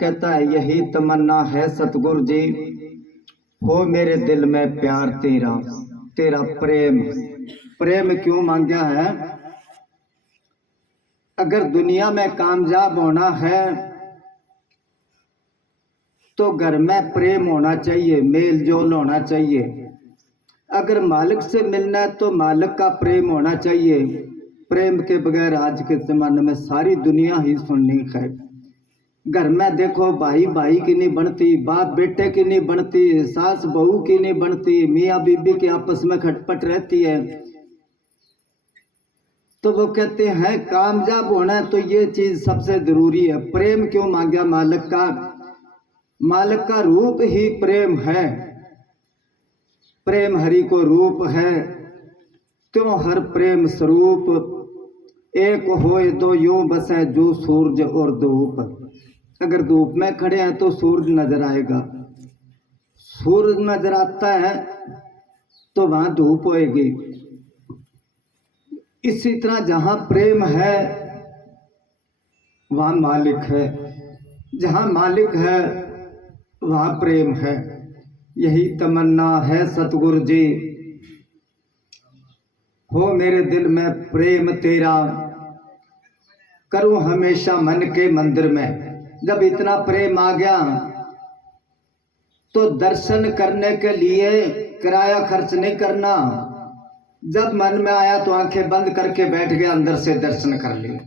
कहता है यही तमन्ना है सतगुरु जी, हो मेरे दिल में प्यार तेरा, तेरा प्रेम। प्रेम क्यों मांगा है? अगर दुनिया में कामयाब होना है तो घर में प्रेम होना चाहिए, मेल जोल होना चाहिए। अगर मालिक से मिलना है तो मालिक का प्रेम होना चाहिए। प्रेम के बगैर आज के जमाने में सारी दुनिया ही सुननी है। घर में देखो भाई भाई की नहीं बनती, बाप बेटे की नहीं बनती, सास बहू की नहीं बनती, मियाँ बीबी के आपस में खटपट रहती है। तो वो कहते हैं कामयाब होना है तो ये चीज सबसे जरूरी है। प्रेम क्यों मांगा मालिक का? मालिक का रूप ही प्रेम है। प्रेम हरि को रूप है, त्यों हर प्रेम स्वरूप। एक होए दो यूं बसे जो सूरज और धूप। अगर धूप में खड़े हैं तो सूरज नजर आएगा, सूरज नजर आता है तो वहां धूप होएगी। इसी तरह जहां प्रेम है वहां मालिक है, जहां मालिक है वहां प्रेम है। यही तमन्ना है सतगुरु जी, हो मेरे दिल में प्रेम तेरा, करूं हमेशा मन के मंदिर में। जब इतना प्रेम आ गया तो दर्शन करने के लिए किराया खर्च नहीं करना। जब मन में आया तो आंखें बंद करके बैठ गया, अंदर से दर्शन कर लिए।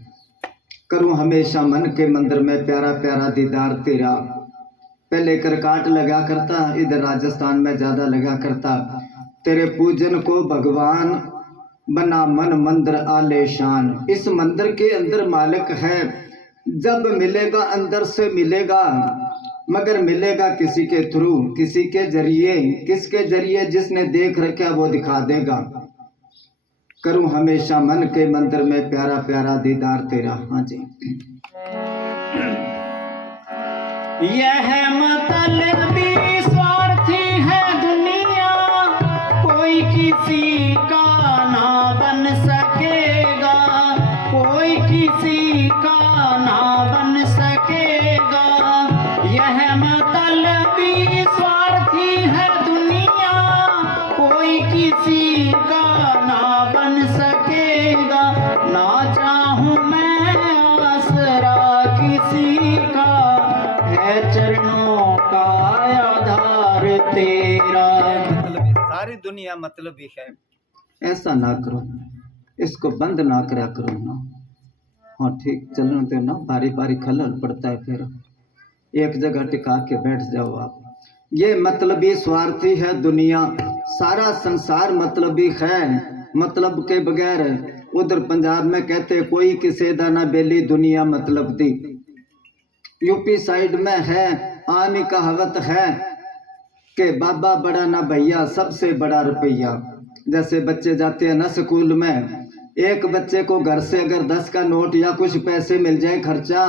करूं हमेशा मन के मंदिर में प्यारा प्यारा दीदार तेरा। पहले करकाट लगा करता, इधर राजस्थान में ज्यादा लगा करता। तेरे पूजन को भगवान बना मन मंदिर आलेशान। इस मंदिर के अंदर मालिक है। जब मिलेगा अंदर से मिलेगा, मगर मिलेगा किसी के थ्रू, किसी के जरिए। किसके जरिए? जिसने देख रखा वो दिखा देगा। करूं हमेशा मन के मंदिर में प्यारा प्यारा दीदार तेरा। हाँ जी। यह मतलबी स्वार्थी है दुनिया, कोई किसी का ना बन सकेगा, कोई किसी का ना बन सकेगा। यह मतलबी स्वार्थी है दुनिया, कोई किसी का ना बन सकेगा। ना चाहूं मैं आसरा किसी का, है चरणों का आधार तेरा। सारी दुनिया मतलब ही है। ऐसा ना करो, इसको बंद ना करा करो ना। हाँ ठीक, चलने दो ना, बारी बारी खलल पड़ता है, फिर एक जगह टिका के बैठ जाओ आप। ये मतलबी स्वार्थी है दुनिया, सारा संसार मतलबी है। मतलब के बगैर उधर पंजाब में कहते कोई किसे दा ना बेली दुनिया मतलब दी। यूपी साइड में है आम ही कहावत है कि बाबा बड़ा ना भैया, सबसे बड़ा रुपया। जैसे बच्चे जाते हैं ना स्कूल में, एक बच्चे को घर से अगर 10 का नोट या कुछ पैसे मिल जाए खर्चा,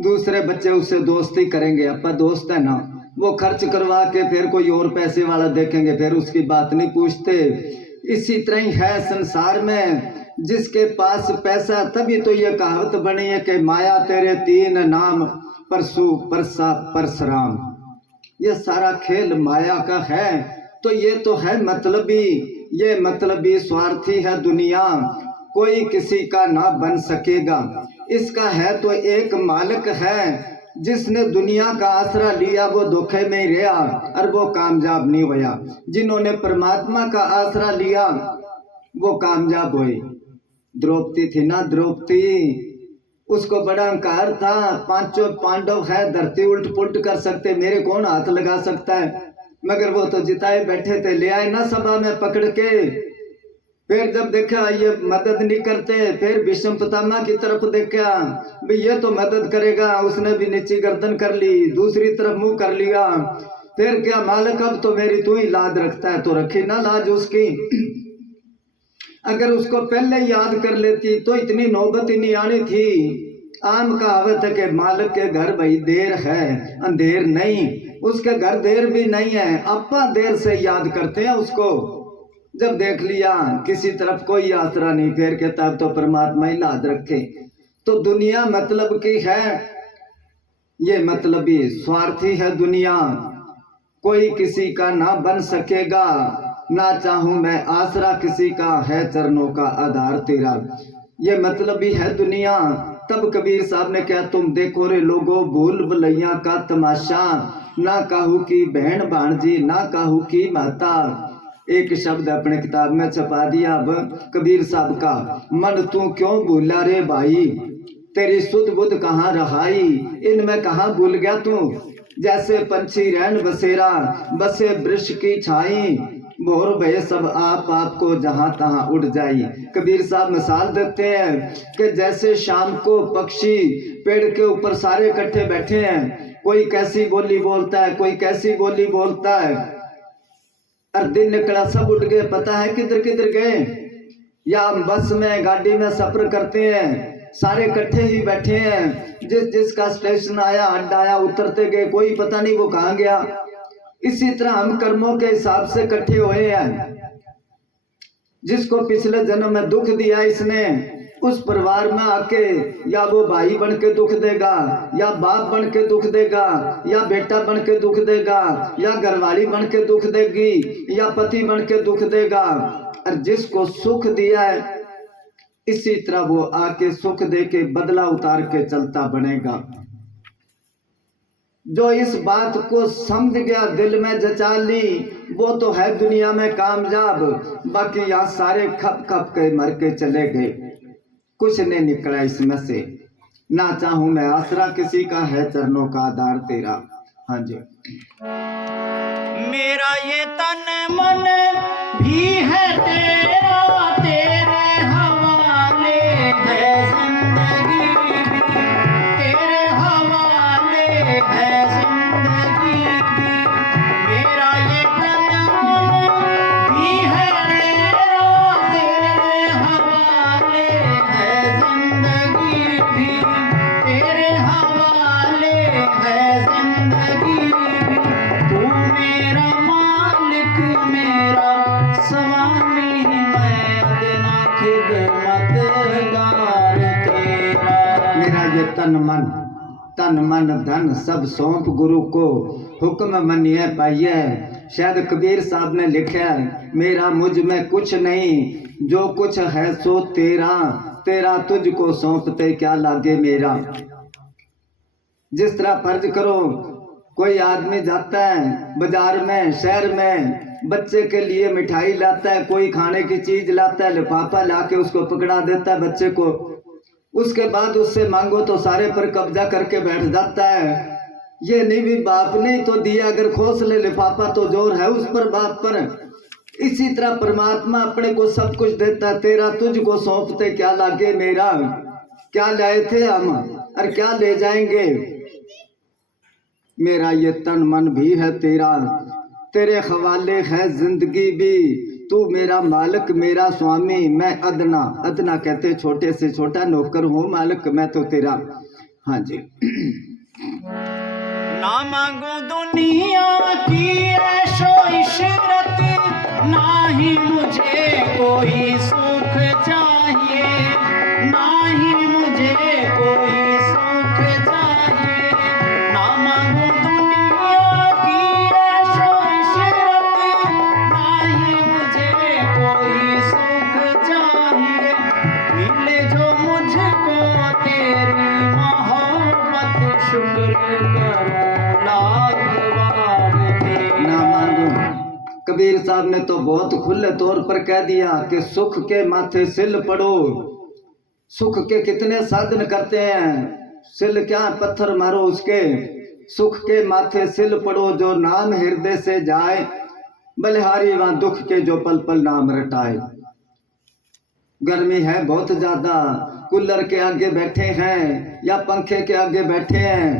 दूसरे बच्चे उससे दोस्ती करेंगे, अपना दोस्त है ना, वो खर्च करवा के फिर कोई और पैसे वाला देखेंगे, फिर उसकी बात नहीं पूछते। इसी तरह ही है संसार में, जिसके पास पैसा, तभी तो ये कहावत बनी है कि माया तेरे 3 नाम, परसु परसा परशुराम। ये सारा खेल माया का है। तो ये तो है मतलबी, ये मतलबी स्वार्थी है दुनिया, कोई किसी का ना बन सकेगा। इसका है तो एक मालिक है, जिसने दुनिया का आसरा लिया वो धोखे में ही रहा और वो कामयाब नहीं हुआ। जिन्होंने परमात्मा का आसरा लिया वो कामयाब हुए। द्रौपदी थी ना, द्रौपदी, उसको बड़ा अहंकार था। 5 पांडव है, धरती उल्ट पुल्ट कर सकते, मेरे कौन हाथ लगा सकता है। मगर वो तो जिताए बैठे थे, ले आए ना सभा में पकड़ के। फिर जब देखा ये मदद नहीं करते, फिर भीष्म पितामह की तरफ देखा, भाई ये तो मदद करेगा, उसने भी नीची गर्दन कर ली, दूसरी तरफ मुंह कर लिया। फिर क्या मालिक, अब तो मेरी तू ही लाज रखता है, तो रखी ना लाज उसकी। अगर उसको पहले याद कर लेती तो इतनी नौबत ही नहीं आनी थी। आम कहावत है कि मालिक के घर भाई देर है अंधेर नहीं। उसके घर देर भी नहीं है, अपा देर से याद करते हैं उसको। जब देख लिया किसी तरफ कोई आसरा नहीं, फिर कहता अब तो परमात्मा ही लाज रखे। तो दुनिया मतलब की है। ये मतलबी स्वार्थी है दुनिया, कोई किसी का ना बन सकेगा, ना चाहूं मैं आसरा किसी का, है चरणों का आधार तेरा। ये मतलबी है दुनिया। तब कबीर साहब ने कहा तुम देखो रे लोगो भूल भुलैया का तमाशा, ना कहू की बहन भाणजी, ना कहू की माता। एक शब्द अपने किताब में छपा दिया अब कबीर साहब का, मन तू क्यों भूला रे भाई, तेरी सुध बुध कहाँ रहाई, इनमें कहाँ भूल गया तू। जैसे पंछी रैन बसेरा, बसे वृक्ष की छाई, भोर भय सब आप को जहां तहां उड़ जाई। कबीर साहब मिसाल देते हैं कि जैसे शाम को पक्षी पेड़ के ऊपर सारे इकट्ठे बैठे हैं, कोई कैसी बोली बोलता है, कोई कैसी बोली बोलता है, और दिन निकला सब उठ गए, पता है किधर किधर गए। या हम बस में गाड़ी में सफर करते हैं, सारे इकट्ठे ही बैठे हैं, जिसका स्टेशन आया अड्डा आया उतरते गए, कोई पता नहीं वो कहाँ गया। इसी तरह हम कर्मों के हिसाब से इकट्ठे हुए हैं। जिसको पिछले जन्म में दुख दिया इसने, उस परिवार में आके या वो भाई बन के दुख देगा, या बाप बन के दुख देगा, या बेटा बन के दुख देगा, या घरवाली बन के दुख देगी, या पति बन के दुख देगा। और जिसको सुख दिया है इसी तरह वो आके सुख दे के बदला उतार के चलता बनेगा। जो इस बात को समझ गया, दिल में जचा ली, वो तो है दुनिया में कामयाब। बाकी यहाँ सारे खप खप के मर के चले गए, कुछ नहीं निकला इसमें से। ना चाहूं मैं आसरा किसी का, है चरणों का आधार तेरा। हाँ जी। मेरा ये तन मन भी है तेरा, तेरे हवाले है जिंदगी भी, तेरे हवाले है जिंदगी भी। मेरा ये तन मन भी है तेरा, तेरे हवाले है जिंदगी भी, तेरे हवाले है जिंदगी भी। तू मेरा मालिक मेरा स्वामी, मैं अदना खिदमतगार तेरा। मेरा ये तन मन धन सब सौंप गुरु को, हुक्म मनिए पाइए। शायद कबीर साहब ने लिखा है, मेरा मुझ में कुछ नहीं, जो कुछ है सो तेरा, तेरा तुझको सौंपते क्या लागे मेरा। जिस तरह फर्ज करो, कोई आदमी जाता है बाजार में, शहर में, बच्चे के लिए मिठाई लाता है, कोई खाने की चीज लाता है, लिफाफा लाके उसको पकड़ा देता है बच्चे को। उसके बाद उससे मांगो तो सारे पर कब्जा करके बैठ जाता है। ये नहीं भी बाप ने तो दिया, अगर खोस ले लिफाफा तो जोर है उस पर बाप पर। इसी तरह परमात्मा अपने को सब कुछ देता है, तेरा तुझको सौंपते क्या लागे मेरा। क्या लाए थे हम और क्या ले जाएंगे। मेरा ये तन मन भी है तेरा, तेरे हवाले है जिंदगी भी। तू मेरा मालिक मेरा स्वामी, मैं अदना, अदना कहते छोटे से छोटा नौकर हूँ, मालिक मैं तो तेरा। हाँ जी। ना मांगू दुनिया की ऐशो इशरत, ना ही मुझे कोई सुख चाहिए, ना ही मुझे कोई सुख चाहिए। ना मांगू दुनिया की ऐशो इशरत, ना ही मुझे कोई सुख चाहिए। मिले जो मुझको तेरी मोहब्बत, शुक्र करो लाख बार तेरा। ना मांगू। कबीर साहब ने तो बहुत खुले तौर पर कह दिया कि सुख के माथे सिल पड़ो। सुख के कितने साधन करते हैं, सिल क्या पत्थर मारो उसके। सुख के माथे सिल पड़ो, जो नाम हृदय से जाए, बलिहारी वहां दुख के जो पल पल नाम रटाए। गर्मी है बहुत ज्यादा, कूलर के आगे बैठे हैं या पंखे के आगे बैठे हैं,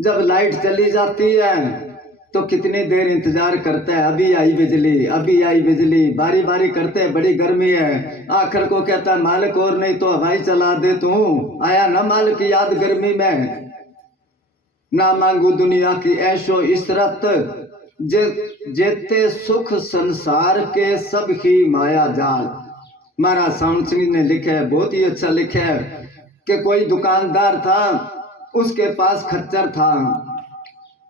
जब लाइट चली जाती है तो कितनी देर इंतजार करता है, अभी आई बिजली, अभी आई बिजली, बारी बारी करते हैं, बड़ी गर्मी है। आखिर को कहता है मालिक और नहीं तो हवाई चला दे तू, आया ना मालिक याद गर्मी में। ना मांगू दुनिया की ऐशो इशरत, जेते सुख संसार के सब ही माया जाल। महाराज साउंड सिंह ने लिखा है, बहुत ही अच्छा लिखा है कि कोई दुकानदार था, उसके पास खच्चर था,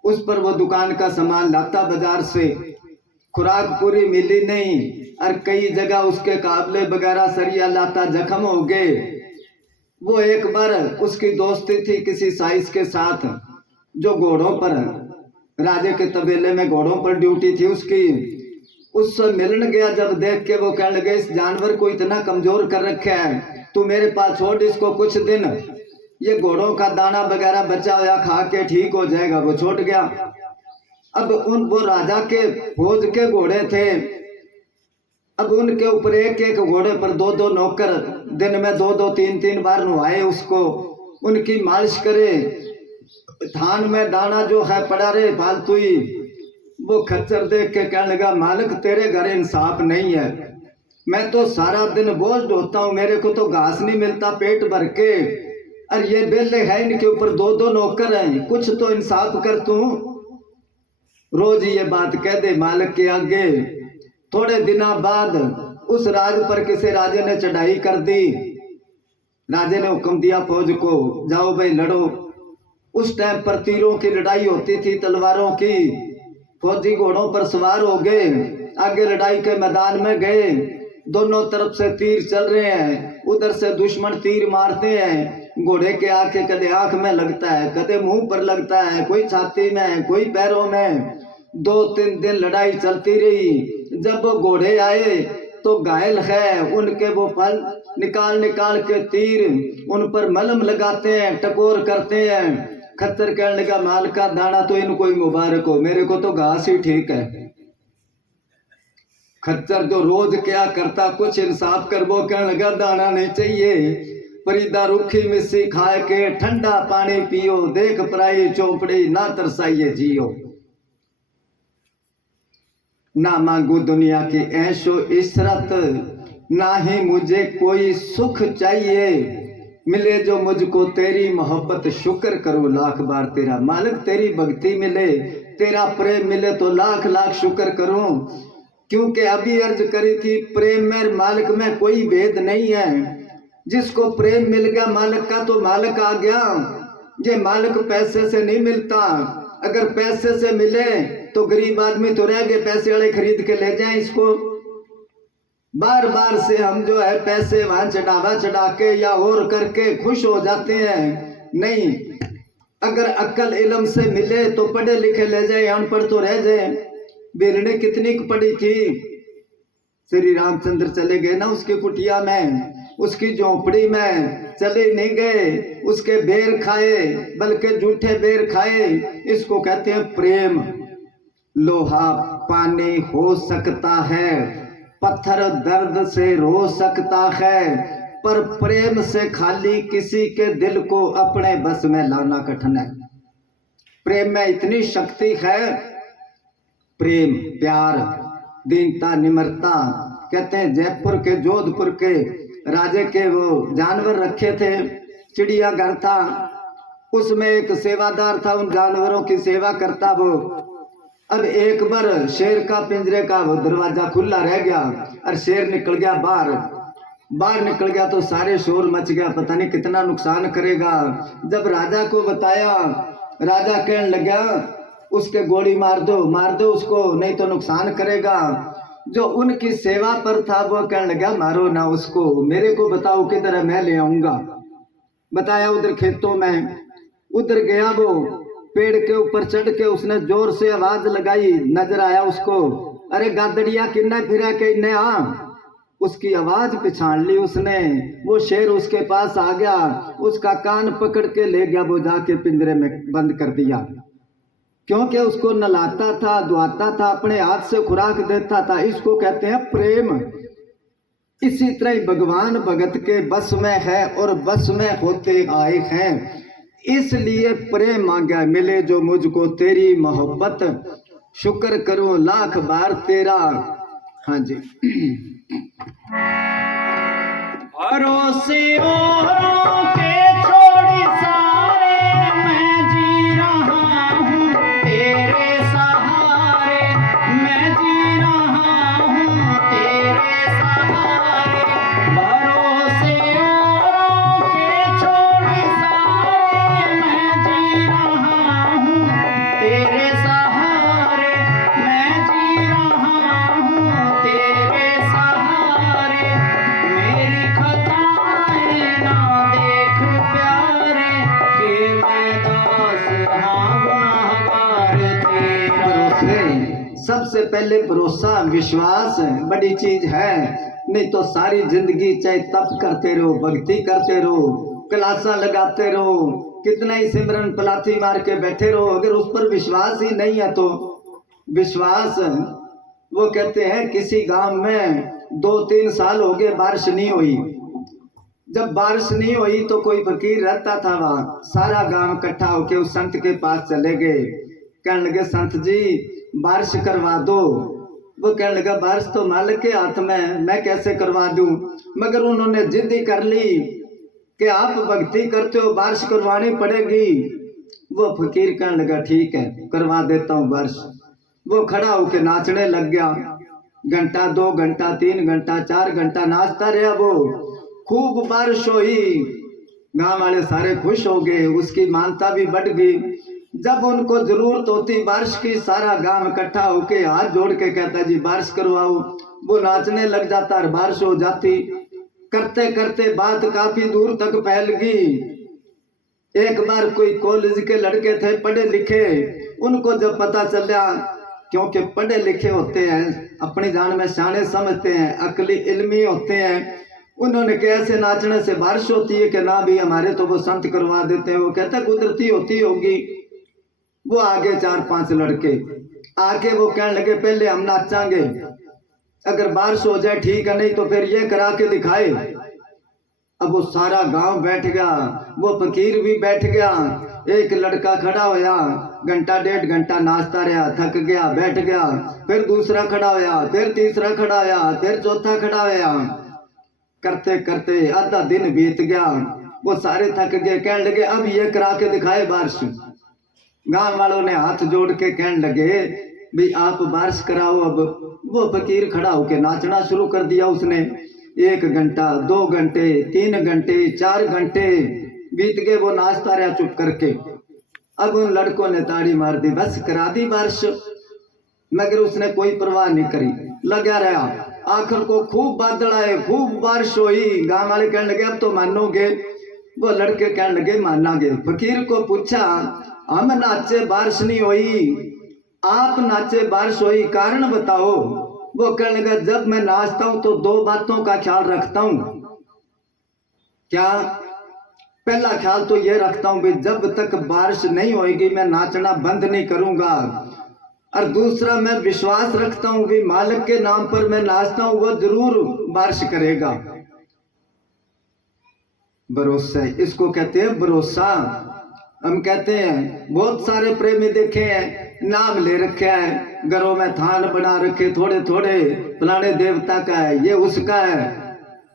उस पर वो दुकान का सामान लाता बाजार से। खुराक पूरी मिली नहीं और कई जगह उसके काबले वगैरह सरिया लाता जख्म हो गए। वो एक बार उसकी दोस्ती थी किसी साइस के साथ जो घोड़ों पर, राजे के तबेले में घोड़ों पर ड्यूटी थी उसकी। उससे मिलने गया, जब देख के वो कहने लगे इस जानवर को इतना कमजोर कर रखा है, तू मेरे पास छोड़ इसको कुछ दिन, ये घोड़ों का दाना वगैरह बचा हुआ खा के ठीक हो जाएगा। वो छोड़ गया। अब वो राजा के फौज के घोड़े थे, अब उनके ऊपर एक एक घोड़े पर दो दो नौकर दिन में दो दो तीन तीन बार नहवाए उसको, उनकी मालिश करे, थान में दाना जो है पड़ा रहे फालतू ही। वो खच्चर देख के कहने लगा मालिक तेरे घर इंसाफ नहीं है, मैं तो सारा दिन बोझ ढोता हूँ, मेरे को तो घास नहीं मिलता पेट भर के, और ये बेले है इनके ऊपर दो दो नौकर हैं, कुछ तो इंसाफ कर तू। रोज ये बात कह दे मालिक के आगे। थोड़े दिनों बाद उस राज पर किसी राजे ने चढ़ाई कर दी। राजे ने हुक्म दिया फौज को, जाओ भाई लड़ो। उस टाइम पर तीरों की लड़ाई होती थी, तलवारों की। फौजी घोड़ों पर सवार हो गए, आगे लड़ाई के मैदान में गए। दोनों तरफ से तीर चल रहे हैं, उधर से दुश्मन तीर मारते हैं। घोड़े के आंखें कदे आंख में लगता है, कदे मुंह पर लगता है, कोई छाती में, कोई पैरों में। 2-3 दिन लड़ाई चलती रही। जब वो घोड़े आए तो घायल है, उनके वो फल निकाल निकाल के तीर उन पर मलहम लगाते हैं, टकोर करते हैं। खच्चर कहने लगा माल का दाना तो इनको ही मुबारक हो, मेरे को तो घास ही ठीक है। खच्चर जो रोज क्या करता कुछ इंसाफ कर, वो कहने लगा दाना नहीं चाहिए, परिदा रूखी मिस्सी खाए के ठंडा पानी पियो, देख पराई चौपड़ी ना तरसाइए जियो। ना मांगू दुनिया की ऐशो इशरत, ना ही मुझे कोई सुख चाहिए, मिले जो मुझको तेरी मोहब्बत शुक्र करूं लाख बार तेरा। मालिक तेरी भक्ति मिले, तेरा प्रेम मिले तो लाख लाख शुक्र करूं, क्योंकि अभी अर्ज करी थी प्रेम में मालिक में कोई भेद नहीं है। जिसको प्रेम मिल गया मालिक का तो मालिक आ गया। ये मालिक पैसे से नहीं मिलता, अगर पैसे से मिले तो गरीब आदमी तो रह गए, पैसे वाले खरीद के ले जाएं इसको। बार बार से हम जो है पैसे वहां चढ़ा के या और करके खुश हो जाते हैं, नहीं। अगर अक्ल इल्म से मिले तो पढ़े लिखे ले जाए, अनपढ़ तो रह जाए। बिरने कितनी पड़ी थी, श्री रामचंद्र चले गए ना उसकी कुटिया में, उसकी झोपड़ी में चले नहीं गए, उसके बेर खाए, बल्कि झूठे बेर खाए। इसको कहते हैं प्रेम। लोहा पानी हो सकता है, पत्थर दर्द से रो सकता है, पर प्रेम से खाली किसी के दिल को अपने बस में लाना कठिन है। प्रेम में इतनी शक्ति है, प्रेम, प्यार, दीनता, निम्रता। कहते हैं जयपुर के, जोधपुर के राजे के वो जानवर रखे थे, चिड़ियाघर था, उसमें एक सेवादार था, उन जानवरों की सेवा करता वो। अब एक बार शेर का पिंजरे का वो दरवाजा खुला रह गया और शेर निकल गया बाहर निकल गया तो सारे शोर मच गया, पता नहीं कितना नुकसान करेगा। जब राजा को बताया, राजा कहने लगा उसके गोली मार दो उसको, नहीं तो नुकसान करेगा। जो उनकी सेवा पर था वो कहने लगा मारो ना उसको, मेरे को बताओ किधर है, मैं ले आऊंगा। बताया उधर खेतों में, उधर गया वो, पेड़ के ऊपर चढ़ के उसने जोर से आवाज लगाई, नजर आया उसको, अरे गादड़िया किन्ने फिरा के इन्ने आ। उसकी आवाज पहचान ली उसने, वो शेर उसके पास आ गया, उसका कान पकड़ के ले गया, वो जाके पिंजरे में बंद कर दिया, क्योंकि उसको नलाता था, दुआता था, अपने हाथ से खुराक देता था। इसको कहते हैं प्रेम। इसी तरह ही भगवान भगत के बस में है और बस में होते आए हैं, इसलिए प्रेम मांगा, मिले जो मुझको तेरी मोहब्बत, शुक्र करूं लाख बार तेरा। हाँ जी। भरोसे औरों के छोड़ सारे, मैं जी रहा हूँ तेरे सहारे, मैं जी रहा हूँ तेरे सहारे। भरोसे औरों के छोड़ सारे, मैं गुनाहगार तेरा। भरोसे सबसे पहले भरोसा विश्वास बड़ी चीज है। नहीं तो सारी जिंदगी चाहे तप करते रहो, भक्ति करते रहो, क्लासा लगाते रहो, कितना ही सिमरन पलाथी मार के बैठे रहो, अगर उस पर विश्वास ही नहीं है तो विश्वास। वो कहते हैं किसी गांव में 2-3 साल हो गए बारिश नहीं हुई। जब बारिश नहीं हुई तो कोई फकीर रहता था वहां, सारा गांव इकट्ठा होके उस संत के पास चले गए। कहने लगे संत जी बारिश करवा दो। वो कहने लगा बारिश तो मालिक के हाथ में, मैं कैसे करवा दूं। मगर उन्होंने जिद ही कर ली कि आप भक्ति करते हो, बारिश करवानी पड़ेगी। वो फकीर कहने लगा ठीक है करवा देता हूँ बारिश। वो खड़ा होके नाचने लग गया। घंटा 2 घंटा 3 घंटा 4 घंटा नाचता रहा। वो खूब बारिश हुई, गांव वाले सारे खुश हो गए, उसकी मानता भी बढ़ गई। जब उनको जरूरत होती बारिश की, सारा गांव इकट्ठा होके हाथ जोड़ के कहता जी बारिश करवाओ। वो नाचने लग जाता और बारिश हो जाती। करते करते बात काफी दूर तक फैल गई। एक बार कोई कॉलेज के लड़के थे पढ़े लिखे, उनको जब पता चला, क्योंकि पढ़े लिखे होते हैं अपनी जान में शाने समझते हैं, अकली इल्मी होते हैं, उन्होंने कैसे नाचने से बारिश होती है कि ना भी हमारे तो वो संत करवा देते हैं। वो कहता कुदरती होती होगी। वो आगे 4-5 लड़के आके वो कहने लगे पहले हम नाचांगे, अगर बारिश हो जाए ठीक है, नहीं तो फिर ये करा के दिखाए। अब वो सारा गांव बैठ गया, वो फकीर भी बैठ गया। एक लड़का खड़ा होया, घंटा 1.5 घंटा नाचता रहा, थक गया बैठ गया। फिर दूसरा खड़ा होया, फिर तीसरा खड़ा होया, फिर चौथा खड़ा होया। करते करते आधा दिन बीत गया। वो सारे थक गए, कहने लगे अब ये करा के दिखाए बारिश। गांव वालों ने हाथ जोड़ के कहने लगे भाई आप बारिश कराओ। अब वो फकीर खड़ा होके नाचना शुरू कर दिया उसने। 1 घंटा 2 घंटे 3 घंटे 4 घंटे बीत गए, वो नाचता रहा चुप करके। अब उन लड़कों ने ताड़ी मार दी, बस करा दी बारिश। मगर उसने कोई परवाह नहीं करी, लगा रहा। आखिर को खूब बादल आए, खूब बारिश हुई। गांव वाले कहने लगे अब तो मानोगे। वो लड़के कहने लगे मानांगे। फकीर को पूछा हम नाचे बारिश नहीं हुई, आप नाचे बारिश हुई, कारण बताओ। वो कहने लगा जब मैं नाचता हूं तो 2 बातों का ख्याल रखता हूं। क्या? पहला ख्याल तो ये रखता हूं कि जब तक बारिश नहीं होगी मैं नाचना बंद नहीं करूंगा। और दूसरा मैं विश्वास रखता हूं कि मालिक के नाम पर मैं नाचता हूं, वो जरूर बारिश करेगा। भरोसा, इसको कहते हैं भरोसा। हम कहते हैं बहुत सारे प्रेमी देखे हैं, नाम ले रखे है, घरों में थान बना रखे थोड़े थोड़े, फलाने देवता का है, ये उसका है।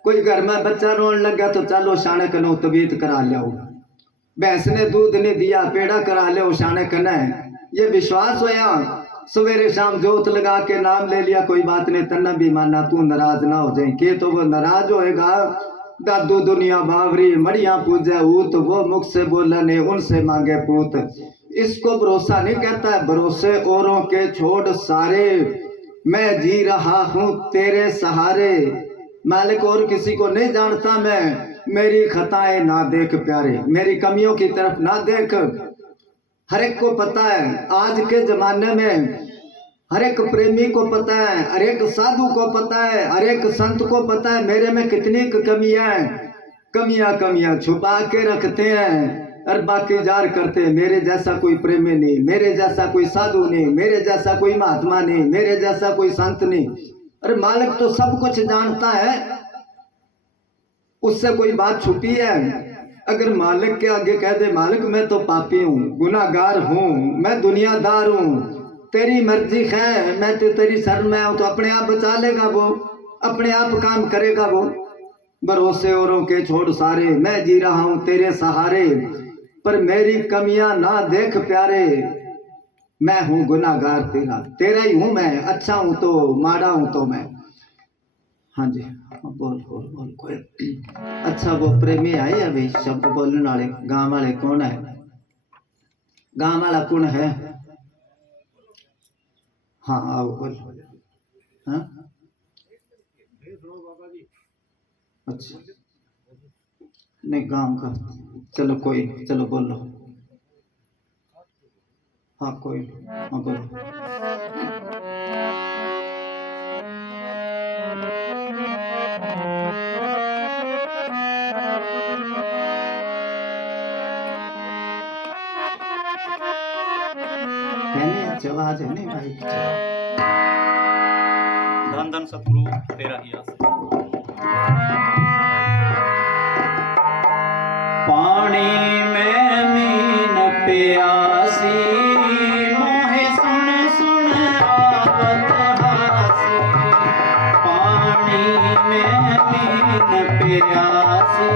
कोई घर में बच्चा रोने लगा तो चलो शाने कनो तबीयत करा लो, भैंस ने दूध नहीं दिया पेड़ा करा लो शाने कने। ये विश्वास होया। सवेरे शाम जोत लगा के नाम ले लिया, कोई बात नहीं तन्ना भी माना, तू नाराज ना हो जाए। के तो वो नाराज होएगा। दादू दुनिया बावरी मड़िया पूजे ऊत, वो मुख से बोले ने उनसे मांगे पूत। इसको भरोसा नहीं कहता है। भरोसे औरों के छोड़ सारे, मैं जी रहा हूं तेरे सहारे। मालिक और किसी को नहीं जानता मैं, मेरी खताएं ना देख प्यारे, मेरी कमियों की तरफ ना देख। हर एक को पता है आज के जमाने में, हर एक प्रेमी को पता है, हर एक साधु को पता है, हर एक संत को पता है मेरे में कितनी कमियां हैं। कमियां छुपा के रखते हैं और बाकी जार करते हैं। मेरे जैसा कोई प्रेमी नहीं, मेरे जैसा कोई साधु नहीं, मेरे जैसा कोई महात्मा नहीं, मेरे जैसा कोई संत नहीं। अरे मालिक तो सब कुछ जानता है, उससे कोई बात छुपी है? अगर मालिक के आगे कह दे मालिक मैं तो पापी हूँ, गुनाहगार हूँ, मैं दुनियादार हूँ, तेरी मर्जी है, मैं तो तेरी शरण में हूँ, तो अपने आप बचा लेगा वो, अपने आप काम करेगा वो। भरोसे औरों के छोड़ सारे, मैं जी रहा हूँ तेरे सहारे, पर मेरी कमियां ना देख प्यारे। मैं हूँ गुनाहगार तेरा, तेरा ही हूँ मैं, अच्छा हूँ तो माड़ा हूँ तो मैं। हाँ जी बोल कोई। अच्छा वो प्रेमी आए अभी शब्द बोलने वाले, गांव वाले कौन है? गांव वाला कौन है? हाँ आओ बोल। हाँ अच्छा नहीं गांव का, चलो कोई, चलो बोलो। हाँ कोई नहीं, हाँ बोलो। है नहीं अच्छी आवाज है नहीं भाई की। धन धन सतगुरु तेरा ही आस। पानी में मीन प्यासी मोहे सुन सुन आवत हासी। पानी में मीन प्यासी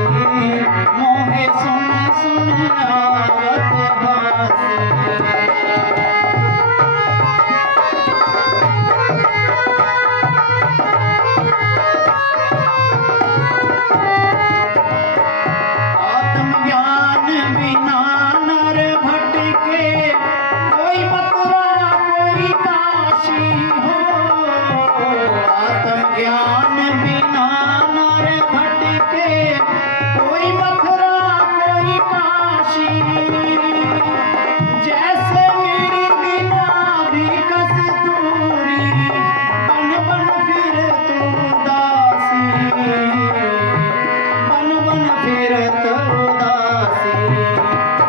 मोहे सुन सुन आवत हासी। आत्मज्ञान बिना नर भटके कोई मथुरा कोई काशी हो। आत्मज्ञान बिना नर भटके कोई मथुरा कोई काशी। जैसे मेरी बिना भी कस्तूरी बन बन फिर तू दासी। बन बन फिर तू दासी।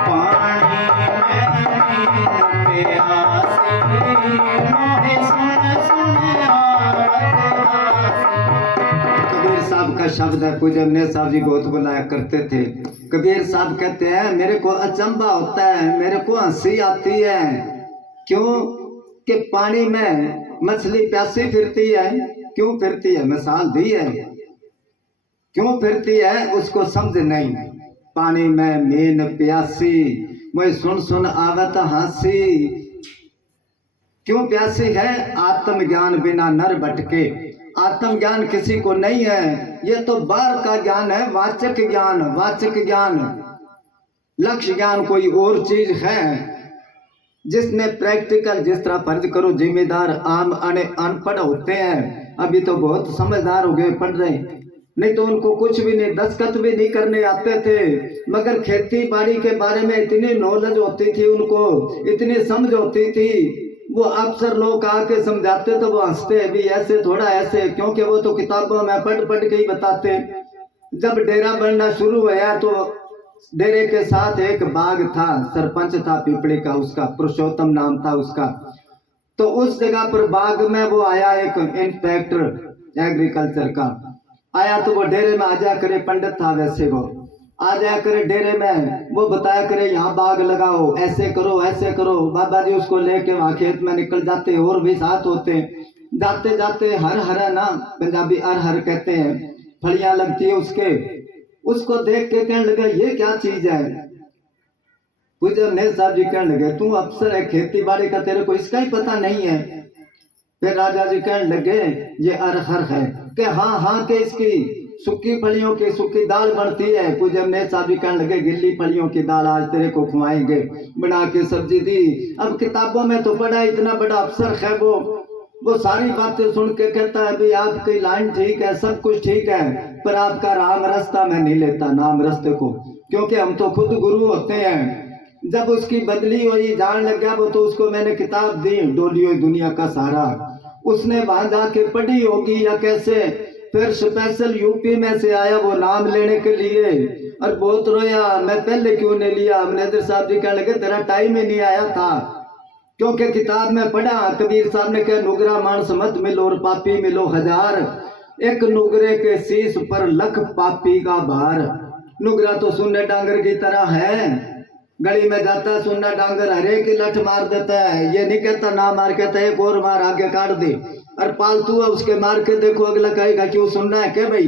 पानी में मीन प्यासी मोहे सुन सुन आवत हासी। कबीर साहब का शब्द है, पूज्य ने साहब जी बहुत बुलाया करते थे। कबीर साहब कहते हैं मेरे को अचंभा होता है, मेरे को हंसी आती है। क्यों कि पानी में मछली प्यासी फिरती है। क्यों फिरती है? मिसाल दी है क्यों फिरती है, उसको समझ नहीं। पानी में मीन प्यासी मैं सुन सुन आवत हासी। क्यों प्यासी है? आत्मज्ञान बिना नर भटके। आत्मज्ञान किसी को नहीं है, ये तो बाहर का ज्ञान है, वाचक ज्ञान। वाचक ज्ञान, लक्ष्य ज्ञान कोई और चीज है। जिसने प्रैक्टिकल, जिस तरह फर्ज करो जिम्मेदार आम अनपढ़ होते हैं, अभी तो बहुत समझदार हो गए, पढ़ रहे, नहीं तो उनको कुछ भी नहीं, दस्तखत भी नहीं करने आते थे, मगर खेती बाड़ी के बारे में इतनी नॉलेज होती थी उनको, इतनी समझ होती थी। वो अफसर लोग आके समझाते तो वो हंसते भी, ऐसे थोड़ा ऐसे, क्योंकि वो तो किताबों में पढ़ पढ़ के ही बताते। जब डेरा बनना शुरू हुआ तो डेरे के साथ एक बाग था, सरपंच था पिपड़ी का, उसका पुरुषोत्तम नाम था उसका। तो उस जगह पर बाग में वो आया, एक इंस्पेक्टर एग्रीकल्चर का आया। तो वो डेरे में आ जा करे, पंडित था वैसे, वो आ जाया करे डेरे में, वो बताया करे यहाँ बाग लगाओ, ऐसे करो ऐसे करो। बाबा जी उसको लेके वहाँ खेत में निकल जाते, और भी साथ होते। जाते जाते हर हरा ना, पंजाबी हर हर कहते हैं, फलियां लगती है उसको देख के कहने लगे ये क्या चीज है। पूज्य ने साहब जी कहने लगे तू अफसर है खेती बाड़ी का, तेरे को इसका ही पता नहीं है। फिर राजा जी कहने लगे ये अरहर है। कि हाँ हाँ के इसकी सूखी फलियों की सूखी दाल बनती है। पूज्य ने साहब जी कहने लगे गिल्ली फलियों की दाल आज तेरे को खुआएंगे, बना के सब्जी दी। अब किताबों में तो पढ़ा, इतना बड़ा अफसर है वो सारी बातें सुन के कहता है भाई आपकी लाइन ठीक है, सब कुछ ठीक है, पर आपका राम रास्ता मैं नहीं लेता, नाम रास्ते को, क्योंकि हम तो खुद गुरु होते हैं। जब उसकी बदली हुई जान लग गया वो, तो उसको मैंने किताब दी डोली हुई दुनिया का सहारा, उसने वहां जाके पढ़ी होगी या कैसे। फिर स्पेशल यूपी में से आया वो नाम लेने के लिए, और बहुत रोया मैं पहले क्यों नहीं लिया। मैनेजर साहब जी कहने लगे तेरा टाइम ही नहीं आया था, क्योंकि किताब में पढ़ा कबीर साहब ने कहा नुगरा मानस मत मिलो और पापी मिलो हजार, एक नुगरे के शीश पर लख पापी का भार। नुगरा तो सुन्ने डांगर की तरह है, गली में जाता सुन्ना डांगर हरे की लठ मार देता है, ये नहीं कहता ना मार, कहता है एक और मार आगे काट दे, और पालतू है उसके मार के देखो अगला कहेगा क्यों सुनना है क्या भाई।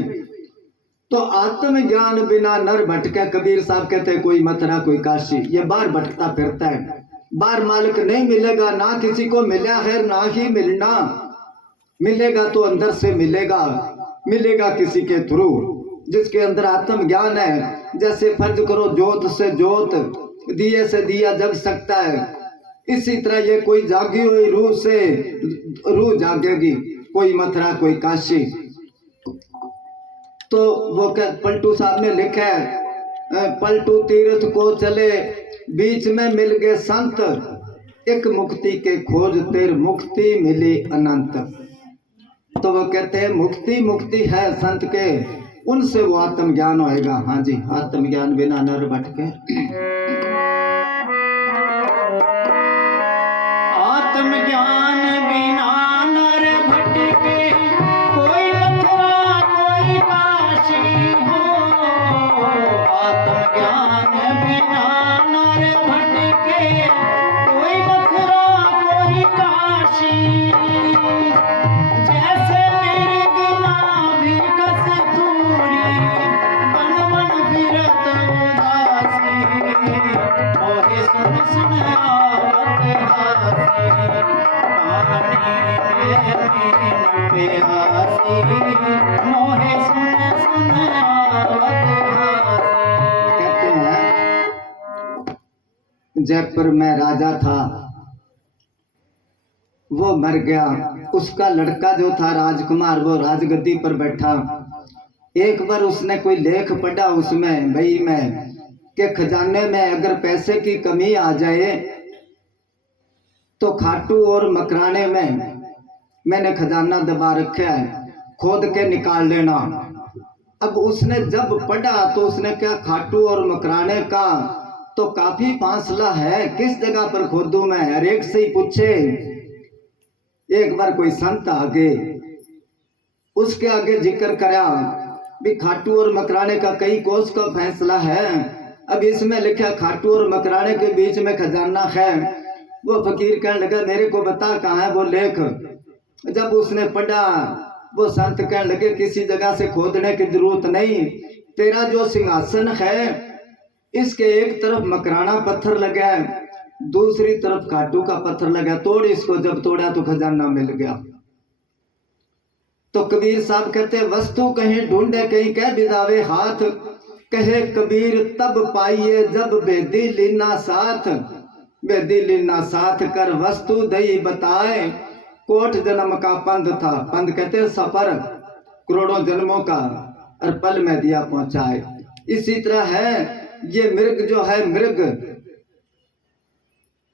तो आत्मज्ञान बिना नर भटके, कबीर साहब कहते हैं कोई मथुरा कोई काशी, ये बाहर भटकता फिरता है, बाहर मालिक नहीं मिलेगा, ना किसी को मिला है ना ही मिलना, मिलेगा तो अंदर से मिलेगा, मिलेगा किसी के थ्रू जिसके अंदर आत्मज्ञान है। जैसे फर्ज करो जोत से जोत, दिए से दिया जग सकता है, इसी तरह ये कोई जागी हुई रूह से रूह जागेगी, कोई मथुरा कोई काशी। तो वो पलटू साहब ने लिखा है पलटू तीर्थ को चले बीच में मिल गए संत, एक मुक्ति के खोज तेर मुक्ति मिली अनंत। तो वो कहते हैं मुक्ति मुक्ति है संत के, उनसे वो आत्मज्ञान होएगा। हाँ जी, आत्मज्ञान बिना नर भटके। आत्मज्ञान बिना नर भटके, कोई मथुरा कोई काशी हो। आत्मज्ञान बिना नर भटके, कोई मथुरा कोई काशी। जैसे मेरे बिना भी कस्तूरी, बन बन फिरत उदासी। मोहे सुन सुन आवत हासी, पानी में प्यासी। मोहे सुन सुन आवत हासी। कहते हैं जयपुर में राजा था, वो मर गया। उसका लड़का जो था राजकुमार, वो राजगद्दी पर बैठा। एक बार उसने कोई लेख पढ़ा उसमें भई में कि खजाने में अगर पैसे की कमी आ जाए तो खाटू और मकराने में मैंने खजाना दबा रखा है, खोद के निकाल लेना। अब उसने जब पढ़ा तो उसने क्या, खाटू और मकराने का तो काफी फासला है, किस जगह पर खोदूं मैं? हर एक से ही पूछे। एक बार कोई संत आगे, उसके आगे जिक्र करा भी खाटू और मकराने का कई कोस का फैसला है। अब इसमें लिखा खाटू और मकराने के बीच में खजाना है। वो फकीर कहने लगा मेरे को बता कहाँ है वो लेख। जब उसने पढ़ा, वो संत कहने लगे किसी जगह से खोदने की जरूरत नहीं, तेरा जो सिंहासन है इसके एक तरफ मकराना पत्थर लगा है, दूसरी तरफ खाटू का पत्थर लगा, तोड़ इसको। जब तोड़ा तो खजाना मिल गया। तो कबीर साहब कहते वस्तु कहीं ढूंढे कहीं कह बिदावे हाथ, कहे कबीर तब पाइए जब बेदी लीना साथ। बेदी लीना साथ कर वस्तु दई बताए, कोट जन्म का पंध था। पंध कहते सफर करोड़ों जन्मों का, और पल में दिया पहुंचाए। इसी तरह है ये मृग जो है, मृग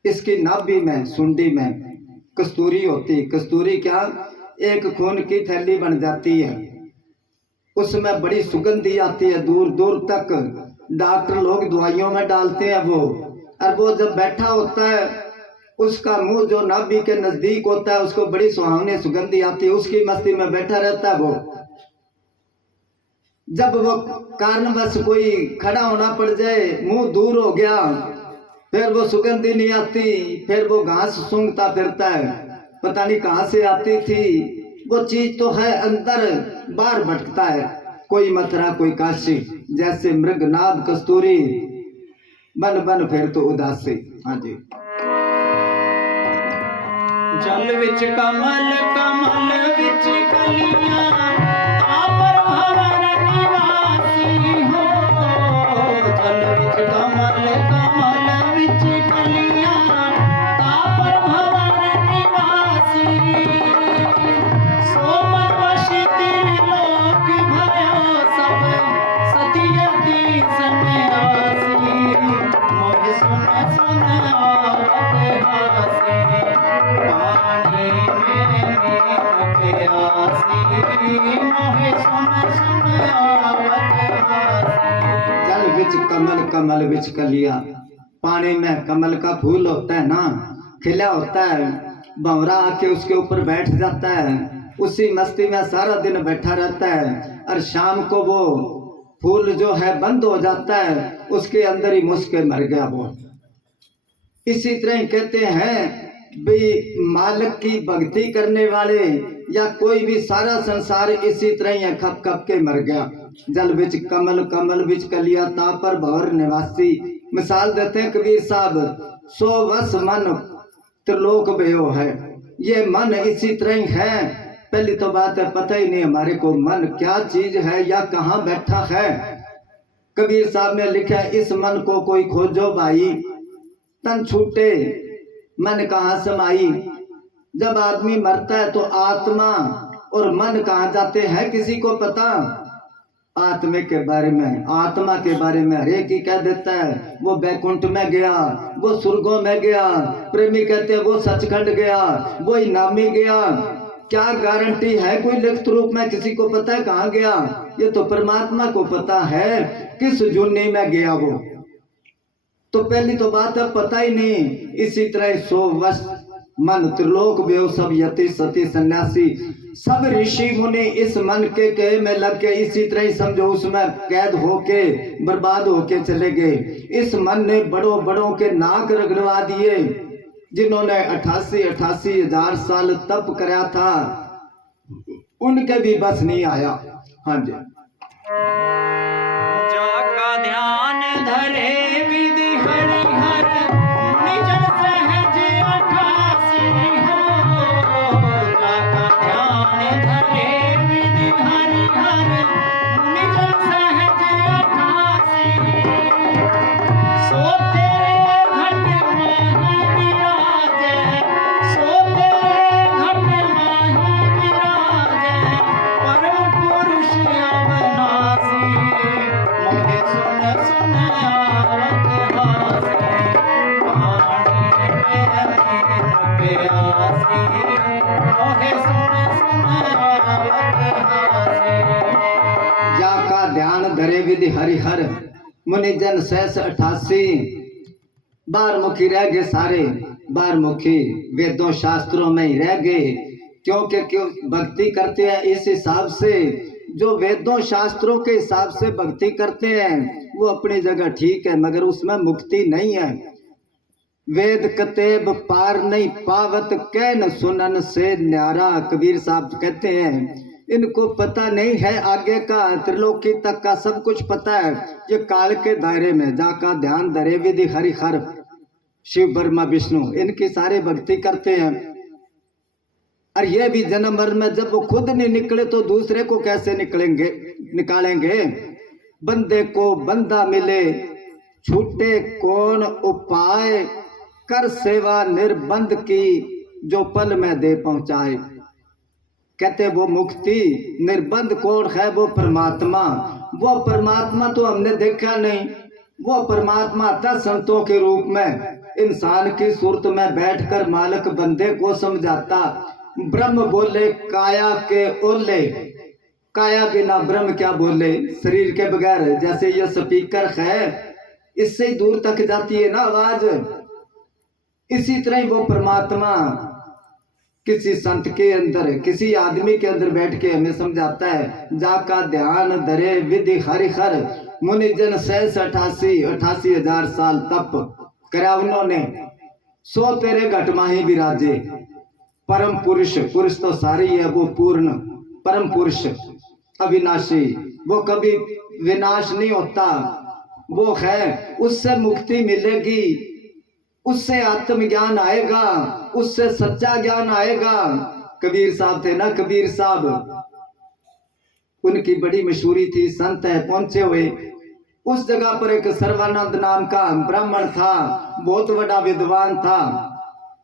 इसकी नाभि में सुंडी में कस्तूरी होती। कस्तूरी क्या, एक खून की थैली बन जाती है, उसमें बड़ी सुगंधी आती है दूर दूर तक। डॉक्टर लोग दवाइयों में डालते हैं वो, और वो जब बैठा होता है उसका मुंह जो नाभि के नजदीक होता है उसको बड़ी सुहावनी सुगंधी आती है, उसकी मस्ती में बैठा रहता है वो। जब वो कारणवश कोई खड़ा होना पड़ जाए, मुंह दूर हो गया, फिर वो सुगंधी नहीं आती, फिर वो घास सूंघता फिरता है, पता नहीं कहाँ से आती थी। वो चीज तो है अंदर, बाहर भटकता है, कोई मथुरा कोई काशी। जैसे मृग नाभ कस्तूरी, बन बन फिर तो उदासी। हाँ जी। जल विच कमल कमल विच कलियां, तापर भवन निवासी हो। जल विच कमल कमल विच कलियां, तापर भवन निवासी। सोमन वश तीन लोक भयो सब, सतियति सन्यासी। मोहि सुन सुन आवत हासी, पानी में प्यासी। मोहे सुन सुन आवत हासी। जल विच कमल कमल विच कलिया, पानी में कमल का फूल होता है ना, खिला होता है, भंवरा आके उसके ऊपर बैठ जाता है, उसी मस्ती में सारा दिन बैठा रहता है, और शाम को वो फूल जो है बंद हो जाता है, उसके अंदर ही मुस्के मर गया वो। इसी तरह कहते हैं भी मालिक की भक्ति करने वाले या कोई भी सारा संसार इसी तरह ही खप खप के मर गया। जल विच कमल कमल विच कलिया, तापर भवर निवासी। मिसाल देते हैं कबीर साहब, 100 वस मन त्रिलोक भयो है। ये मन इसी तरह ही है। पहली तो बात है पता ही नहीं हमारे को मन क्या चीज है या कहाँ बैठा है। कबीर साहब ने लिखा इस मन को कोई खोजो भाई, तन छूटे मन कहाँ समाई। जब आदमी मरता है तो आत्मा और मन कहाँ जाते हैं किसी को पता? आत्मा के बारे में, आत्मा के बारे में हर एक ही कह देता है वो बैकुंठ में गया, वो स्वर्गों में गया, प्रेमी कहते हैं वो सचखंड गया, वो इनामी गया। क्या गारंटी है कोई लिखित रूप में किसी को पता है कहाँ गया? ये तो परमात्मा को पता है किस जुन्नी में गया वो। तो पहली तो बात है पता ही नहीं। इसी तरह 100 वर्ष मन त्रिलोक बेव सब यति सती सन्यासी सब ऋषि मुनि इस मन के कहे में लग के इसी तरह ही समझो उसमें कैद होके बर्बाद होके चले गए। इस मन ने बड़ों बड़ों के नाक रगड़वा दिए, जिन्होंने 88 हजार साल तप कराया था, उनके भी बस नहीं आया। हाँ जी। जाका ध्यान धरे विधि हरिहर निजन सहज अठासी हो। जाका ध्यान धरे विधि हरिहर निजन सहज अठासी। सो तेरे घट माही विराजे, सो तेरे घट माही विराजे, परम पुरुष अविनाशी। मोहे सुन सुन आवत हासी, कहानी में प्यासी। मोहे सुन सुन आवत हासी। जाका ध्यान धरे विधि हरिहर मुनि जन 88 बारमुखी रह गए सारे। बारमुखी वेदों शास्त्रों में ही रह गए, क्योंकि क्यों भक्ति करते हैं इस हिसाब से, जो वेदों शास्त्रों के हिसाब से भक्ति करते हैं वो अपनी जगह ठीक है, मगर उसमें मुक्ति नहीं है। वेद कतेब पार नहीं पावत कैन सुनन से न्यारा, कबीर साहब कहते हैं इनको पता नहीं है आगे का, त्रिलोकी तक का सब कुछ पता है, ये काल के दायरे में। जाका ध्यान धरे विधि हरिहर शिव ब्रह्मा विष्णु इनकी सारे भक्ति करते हैं। और ये भी जन्म मरण में जब वो खुद नहीं निकले तो दूसरे को कैसे निकालेंगे। बंदे को बंदा मिले छूटे कौन उपाय, कर सेवा निर्बंध की जो पल में दे पहुंचाए। कहते वो मुक्ति निर्बंध कौन है? वो परमात्मा। वो परमात्मा तो हमने देखा नहीं, वो परमात्मा था संतों के रूप में, इंसान की सूरत में बैठकर मालिक बंदे को समझाता। ब्रह्म बोले काया के ओले, काया बिना ब्रह्म क्या बोले, शरीर के बगैर। जैसे ये स्पीकर है इससे ही दूर तक जाती है ना आवाज, इसी तरह ही वो परमात्मा किसी संत के अंदर, किसी आदमी के अंदर बैठ के हमें समझाता है। जाका ध्यान धरे विधि हरिहर मुनि जन 88 हजार साल तप करा उन्होंने। सो तेरे घट माही विराजे, परम पुरुष, पुरुष तो सारी है, वो पूर्ण परम पुरुष अविनाशी, वो कभी विनाश नहीं होता, वो है। उससे मुक्ति मिलेगी, उससे आत्मज्ञान आएगा, उससे सच्चा ज्ञान आएगा। कबीर साहब थे ना, कबीर साहब, उनकी बड़ी मशहूरी थी, संत है पहुंचे हुए। उस जगह पर एक सर्वानंद नाम का ब्राह्मण था, बहुत बड़ा विद्वान था।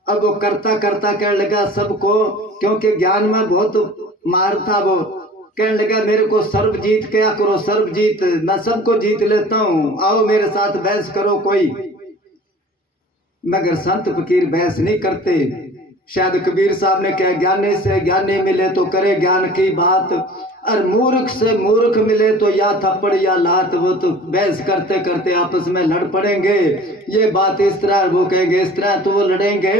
अब वो करता करता कहने लगा सबको, क्योंकि ज्ञान में बहुत मार था, वो कहने लगा मेरे को सर्वजीत क्या करो, सर्वजीत, मैं सबको जीत लेता हूँ, आओ मेरे साथ बहस करो कोई। मगर संत फकीर बहस नहीं करते। शायद कबीर साहब ने कहा ज्ञानी से ज्ञानी मिले तो करे ज्ञान की बात, और मूर्ख से मूर्ख मिले तो या थप्पड़ या लात। वो तो बहस करते करते आपस में लड़ पड़ेंगे, ये बात इस तरह, वो कहेंगे इस तरह, तो वो लड़ेंगे।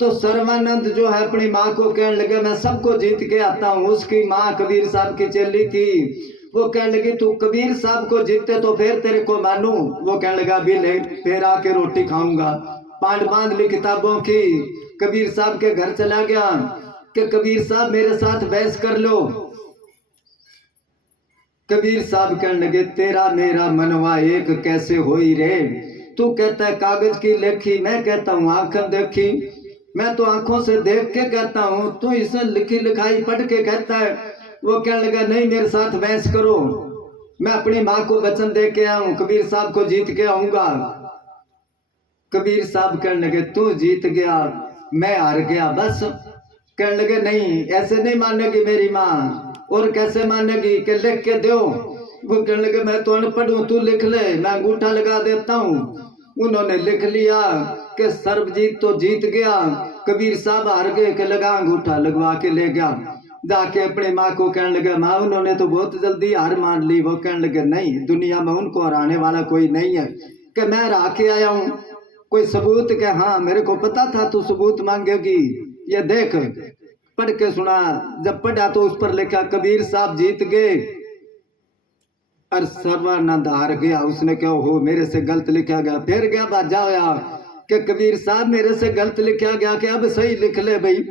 तो सर्वानंद जो है अपनी माँ को कहने लगे मैं सबको जीत के आता हूँ। उसकी माँ कबीर साहब की चेली थी, वो कहने लगी तू कबीर साहब को जीतते तो फिर तेरे को मानू। वो कहने लगा भी ले, फिर आके रोटी खाऊंगा। पांड बांध ली किताबों की, कबीर साहब के घर चला गया कि कबीर साहब मेरे साथ बहस कर लो। कबीर साहब कहने लगे तेरा मेरा मनवा एक कैसे होई रे, तू कहता है कागज की लेखी, मैं कहता हूँ आंखें देखी। मैं तो आंखों से देख के कहता हूँ, तू इसे लिखी लिखाई पढ़ के कहता है। वो कहने लगा नहीं मेरे साथ बहस करो, मैं अपनी माँ को वचन दे के आऊं, कबीर साहब को जीत के आऊंगा। कबीर साहब कहने लगे तू जीत गया मैं हार गया बस। कहने लगे नहीं ऐसे नहीं मानेगी मेरी माँ, और कैसे मानेगी कि लिख के दो। वो कहने लगे मैं तो अनपढ़ हूँ, तू लिख ले, मैं अंगूठा लगा देता हूँ। उन्होंने लिख लिया कि सर्वजीत तो जीत गया, कबीर साहब हार गए, कि लगा अंगूठा लगवा के ले गया। जाके अपनी माँ को कहने लगे माँ उन्होंने तो बहुत जल्दी हार मान ली। वो कहने लगे नहीं, दुनिया में उनको हराने वाला कोई नहीं है, कि मैं हरा के आया हूँ, कोई सबूत? के हाँ मेरे को पता था तू सबूत मांगेगी, ये देख। पढ़ के सुना, जब पढ़ा तो उस पर लिखा कबीर साहब जीत गए और सर्वानंद हार गया। उसने क्या हो मेरे से गलत लिखा गया। फिर गया बाजा होया कि कबीर साहब मेरे से गलत लिखा गया, कि अब सही लिख ले भाई।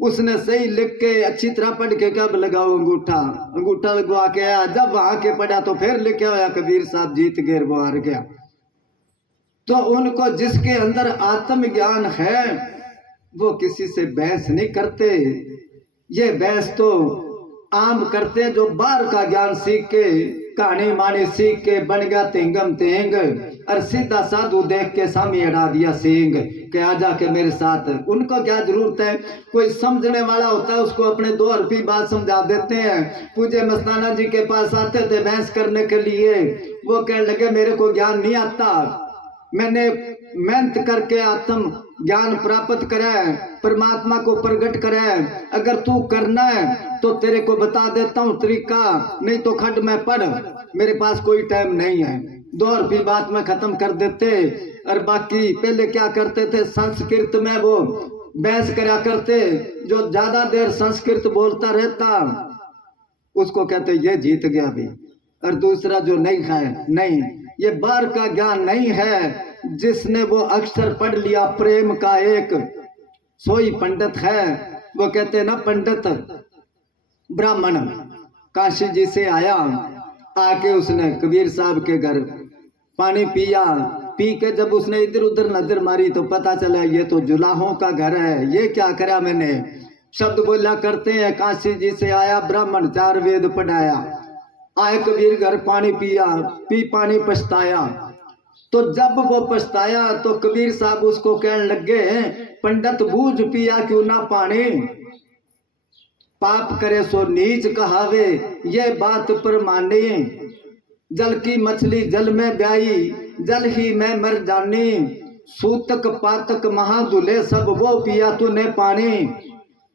उसने सही लिख के अच्छी तरह पढ़ के कब लगाओ अंगूठा, अंगूठा लगवा के आया। जब वहां के पढ़ा तो फिर लिखा होया कबीर साहब जीत गए, वो हार गया। तो उनको जिसके अंदर आत्मज्ञान है वो किसी से बहस नहीं करते। ये बहस तो आम करते जो बाहर का ज्ञान सीख के, कहानी मानी सीख के बन गया तेंगम तेंग, और सीधा साधु देख के सामी अड़ा दिया सिंह, के आ जाके मेरे साथ। उनको क्या जरूरत है, कोई समझने वाला होता है उसको अपने 2 रुपये बात समझा देते हैं। पूज्य मस्ताना जी के पास आते थे बहस करने के लिए, वो कहने लगे मेरे को ज्ञान नहीं आता, मैंने मेहनत करके आत्म ज्ञान प्राप्त करा है, परमात्मा को प्रकट करा है। अगर तू करना है तो तेरे को बता देता हूँ तरीका, नहीं तो खड में पढ़, मेरे पास कोई टाइम नहीं है। 2 रुपये बात में खत्म कर देते। और बाकी पहले क्या करते थे, संस्कृत में वो बहस करा करते, जो ज्यादा देर संस्कृत बोलता रहता उसको कहते ये जीत गया भी। और दूसरा जो नहीं है, नहीं ये बाहर का ज्ञान नहीं है, जिसने वो अक्षर पढ़ लिया प्रेम का एक, सोई पंडित है। वो कहते ना पंडित ब्राह्मण काशी जी से आया, आके उसने कबीर साहब के घर पानी पिया, पी के जब उसने इधर उधर नजर मारी तो पता चला ये तो जुलाहों का घर है, ये क्या करा मैंने। शब्द बोला करते हैं काशी जी से आया ब्राह्मण, 4 वेद पढ़ाया, आए कबीर घर पानी पिया, पी पानी पछताया। तो जब वो पछताया तो कबीर साहब उसको कहने लगे पंडित बूझ पिया क्यों ना पानी, पाप करे सो नीच कहावे, ये बात प्रमानी। जल की मछली जल में ब्याई, जल ही में मर जानी, सूतक पातक महादुले सब वो पिया तूने पानी।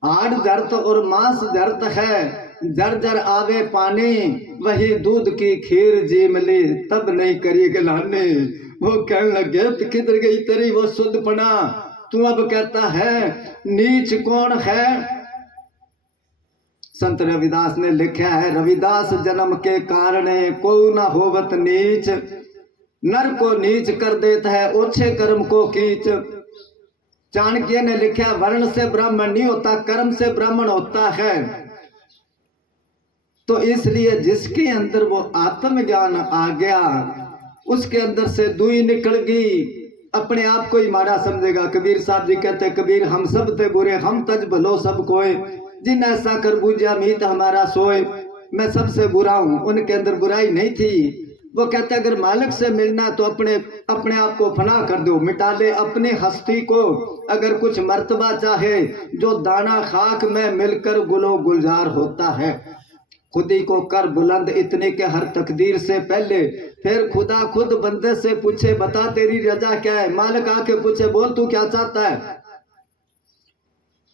हाड़ जरत और मांस जरत है, जर जर आवे पानी, वही दूध की खीर जीमली तब नहीं करी गलानी। वो कहने लगे तो किधर गई तेरी वो शुद्धपना, तू अब कहता है नीच कौन है। संत रविदास ने लिखा है, रविदास जन्म के कारण को न होवत नीच, नर को नीच कर देता है ओछे कर्म को कीच। चाणक्य ने लिखा वर्ण से ब्राह्मण नहीं होता, कर्म से ब्राह्मण होता है। तो इसलिए जिसके अंदर वो आत्मज्ञान आ गया उसके अंदर से दुई निकल गई, अपने आप को ही माड़ा समझेगा। कबीर साहब जी कहते कबीर हम सब थे बुरे, हम तज भलो सब कोय, जिन ऐसा कर बूझा मीत हमारा सोए। मैं सबसे बुरा हूँ, उनके अंदर बुराई नहीं थी। वो कहते अगर मालिक से मिलना तो अपने आप को फना कर दो, मिटा ले अपनी हस्ती को। अगर कुछ मर्तबा चाहे जो दाना खाक में मिलकर गुलो गुलजार होता है, खुदी को कर बुलंद इतने के हर तकदीर से पहले, फिर खुदा खुद बंदे से पूछे बता तेरी रजा क्या है। मालिक आके पूछे बोल तू क्या चाहता है।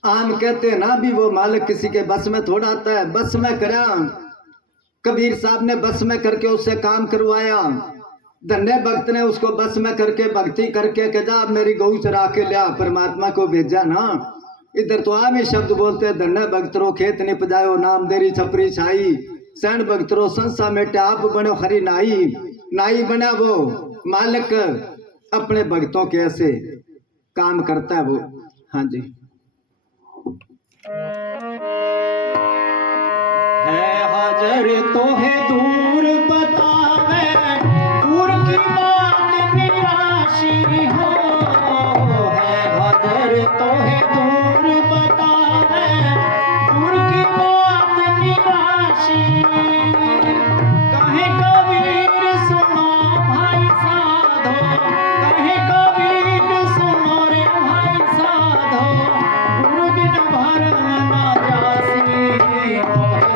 आम कहते ना भी वो मालिक किसी के बस में थोड़ा आता है, बस में करा। कबीर साहब ने बस में करके उससे काम करवाया। धन्य भक्त ने उसको बस में करके भक्ति करके के जा मेरी गऊ चरा के लिया, परमात्मा को भेजा ना। इधर तो आम ही शब्द बोलते हैं, धन्य भक्तरो खेत निपजायो नाम देरी छपरी छाई, सैन भक्तरो संसा मेटे आप बनो हरी नाई। नाई बना वो मालिक, अपने भक्तों के ऐसे काम करता है वो। हाँ जी है हाजर तो है दूर बतावे, दूर की बात निराशी हो। है हाजर तो है दूर बतावे, दूर की बात निराशी। कहे कबीर सुनो भाई साधो, कहे कबीर सुनो रे भाई साधो, गुरु बिन भरम ना जासी।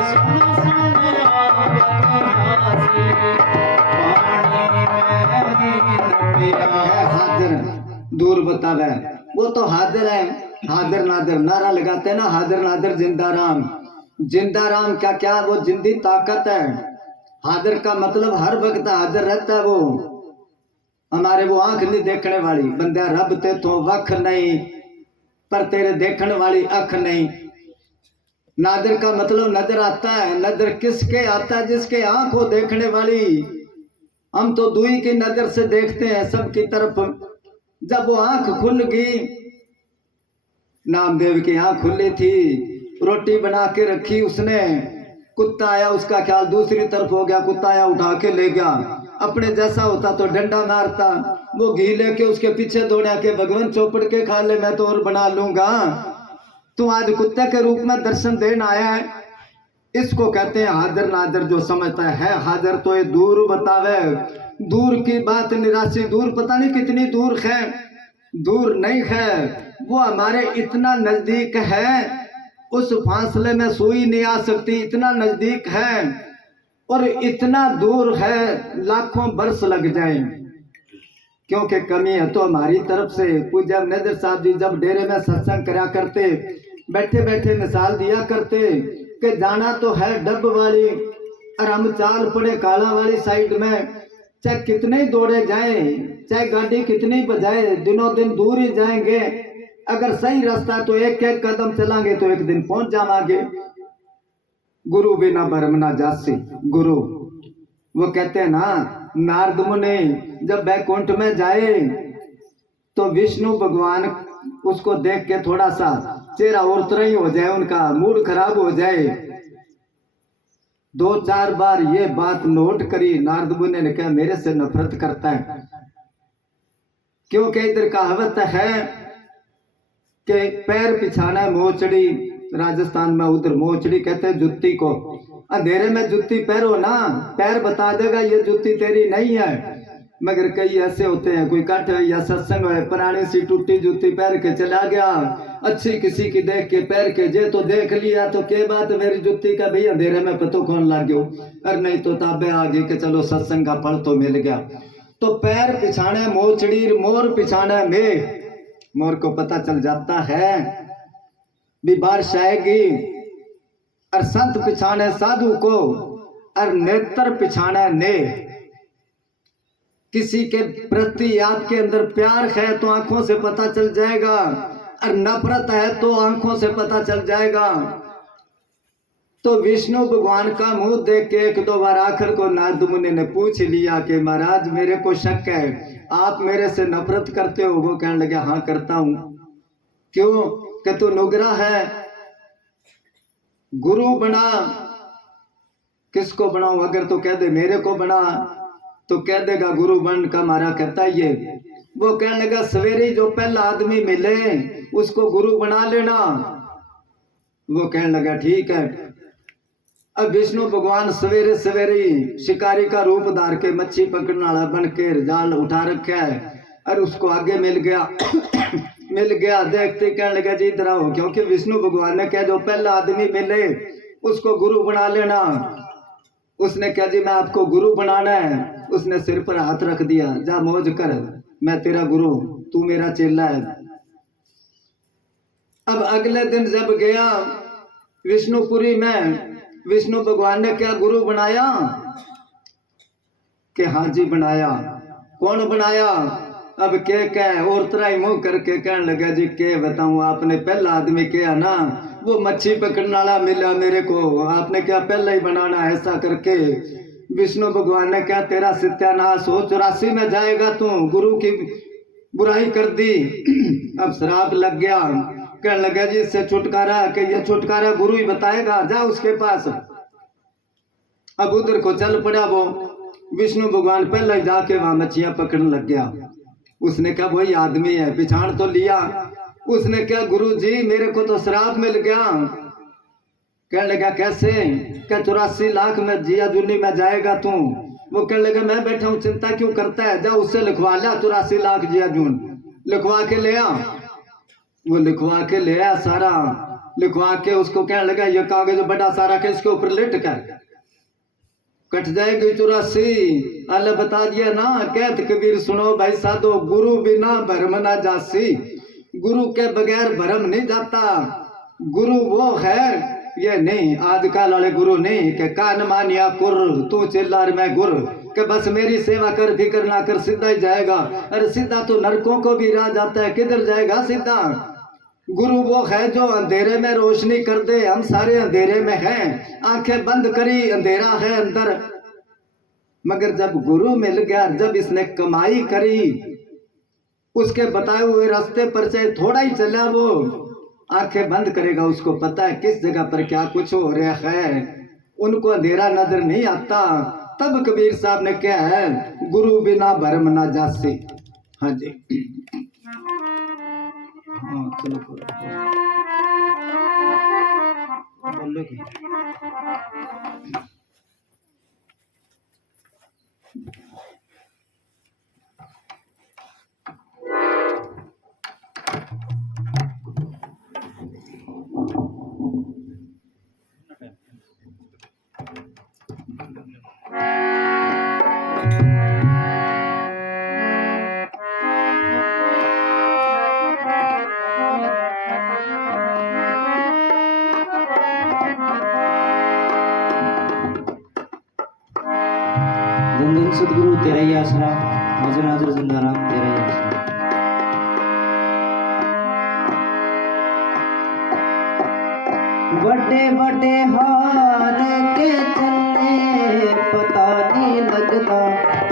सुन सुन आगत रासी, बतावे। वो तो हाजिर है, हाजिर नादर नारा लगाते हैं ना, हाजिर नादर जिंदा राम। जिंदा राम क्या क्या वो जिंदी ताकत है। हाजिर का मतलब हर वक्त हाजिर रहता है वो। हमारे वो आंख नहीं देखने वाली बंदा रब ते तो वख नहीं, पर तेरे देखने वाली अख नहीं। नादर का मतलब नजर आता है। नजर किसके आता है? जिसके आंख हो देखने वाली। हम तो दुई की नजर से देखते हैं सबकी तरफ। जब वो आंख खुल गई, नामदेव की आंख खुली थी, रोटी बना के रखी उसने, कुत्ता आया, उसका ख्याल दूसरी तरफ हो गया, कुत्ता आया उठा के ले गया। अपने जैसा होता तो डंडा मारता, वो घी लेके उसके पीछे दौड़ा के भगवान चौपड़ के खा ले, मैं तो और बना लूंगा। तू आज कुत्ते के रूप में दर्शन देने आया है। इसको कहते हैं हाजिर नादर। जो समझता है हाजिर तो ये दूर बतावे। दूर की बात निराशी, दूर पता नहीं कितनी दूर है, दूर नहीं है, वो हमारे इतना नजदीक है, उस फासले में सुई नहीं आ सकती, इतना नजदीक है। और इतना दूर है लाखों बरस लग जाए, क्योंकि कमी है तो हमारी तरफ से। पूज्य नजर साहब जी जब डेरे में सत्संग करा करते, बैठे बैठे मिसाल दिया करते कि जाना तो है डब वाली, और हम चाल पड़े काला वाली साइड में। चाहे कितने दौड़े जाए, चाहे गाड़ी कितनी बजाए, दिनों दिन दूर ही जाएंगे। अगर सही रास्ता तो एक एक कदम चलांगे तो एक दिन पहुंच जावांगे। गुरु बिना भरम ना जासी। गुरु वो कहते हैं ना, नारद मुनि जब बैकुंठ में जाए तो विष्णु भगवान उसको देख के थोड़ा सा चेहरा और तरह ही हो जाए, उनका मूड खराब हो जाए। 2-4 बार ये बात नोट करी। नारद मुनि ने कहा मेरे से नफरत करता है, क्योंकि इधर कहावत है कि पैर पिछाना मोचड़ी, राजस्थान में उधर मोचड़ी कहते हैं जुत्ती को। अंधेरे में जुत्ती पहनो ना, पैर बता देगा ये जुत्ती तेरी नहीं है। मगर कई ऐसे होते हैं, कोई कट या सत्संग है, पुरानी सी टूटी जुत्ती पहन के चला गया, अच्छी किसी की देख के पैर के जे तो देख लिया तो के बात मेरी जुत्ती का भी अंधेरे में पतो कौन लाग गयो। और नहीं तो ताबे आ गई कि चलो सत्संग का फल तो मिल गया। तो पैर पिछाने मोचड़ी, मोर पिछाने में। मोर को पता चल जाता है भी बारिश आएगी। और संत पिछाने साधु को, और नेत्र पिछाने ने। किसी के प्रति आपके अंदर प्यार है तो आंखों से पता चल जाएगा, और नफरत है तो आंखों से पता चल जाएगा। तो विष्णु भगवान का मुंह देख के 1-2 बार आखिर को नारद मुनि ने पूछ लिया कि महाराज मेरे को शक है, आप मेरे से नफरत करते हो? वो कहने लगे हाँ करता हूं। क्यों? कि तू नुगरा है। गुरु बना, किसको बनाऊं? अगर तो कह दे मेरे को बना तो कह देगा गुरु बन का मारा कहता ये। वो कहने लगा सवेरे जो पहला आदमी मिले उसको गुरु बना लेना। वो कहने लगा ठीक है। अब विष्णु भगवान सवेरे सवेरे शिकारी का रूप धार के मच्छी पकड़ने वाला बन के जाल उठा रखा है, और उसको आगे मिल गया मिल गया। देखते कहने लगा जी इधर आओ, क्योंकि विष्णु भगवान ने कहा जो पहला आदमी मिले उसको गुरु बना लेना। उसने कहा जी मैं आपको गुरु बनाना है। उसने सिर पर हाथ रख दिया, जा मौज कर, मैं तेरा गुरु, तू मेरा चेला है। अब अगले दिन जब गया विष्णुपुरी में, विष्णु भगवान ने क्या गुरु बनाया? कि हाँ जी बनाया। कौन बनाया? अब के और तरह ही मुंह करके कहने लगा जी के बताऊं, आपने पहला आदमी किया ना, वो मच्छी पकड़ने वाला मिला मेरे को, आपने क्या पहले ही बनाना ऐसा करके। विष्णु भगवान ने क्या तेरा सत्यानाश हो, 84 में जाएगा तू, गुरु की बुराई कर दी। अब श्राप लग गया। कहने लगा जी इससे छुटकारा, कि ये छुटकारा गुरु ही बताएगा, जा उसके पास। अब उधर को चल पड़ा वो। विष्णु भगवान पहले जाके वहां मच्छियां पकड़ने लग गया। उसने कहा वही आदमी है, पहचान तो लिया। उसने कहा गुरु जी मेरे को तो श्राप मिल गया। कहने लगा कैसे? क्या 84 लाख में जिया जुनी में जाएगा तू? वो कहने लगा मैं बैठा हूँ, चिंता क्यों करता है, जा उससे लिखवा लिया 84 लाख जिया जून, लिखवा के ले आ। वो लिखवा के ले आया सारा, लिखवा के उसको कहने लगा ये कागज बड़ा सारा के इसके ऊपर लेट कर। कट जाएगी 84। अल्लाह बता दिया ना, कहत कबीर सुनो भाई साधो, गुरु बिना भरम ना जासी। गुरु के बगैर भरम नहीं जाता। गुरु वो है, ये नहीं आजकल वाले गुरु नहीं कि कान मानिया कुर तू चिल्लार मैं गुर, कि बस मेरी सेवा कर फिक्र ना कर सीधा ही जाएगा। अरे सीधा तो नरकों को भी राह जाता है, किधर जाएगा सीधा। गुरु वो है जो अंधेरे में रोशनी कर दे, हम सारे अंधेरे में हैं, आंखें बंद करी अंधेरा है अंदर। मगर जब गुरु मिल गया, जब इसने कमाई करी, उसके बताए हुए रास्ते पर चाहे थोड़ा ही चला, वो आंखें बंद करेगा, उसको पता है किस जगह पर क्या कुछ हो रहा है। उनको अंधेरा नजर नहीं आता। तब कबीर साहब ने क्या है, गुरु बिना भरम ना जासी। हाँ जी, हाँ चलो बोलोगे। धन धन सदगुरु तेरा ही आसरा, हाजिर हाजिर जिंदाराम तेरा ही आसरा। बड़े बड़े हार के चले पता नहीं लगता,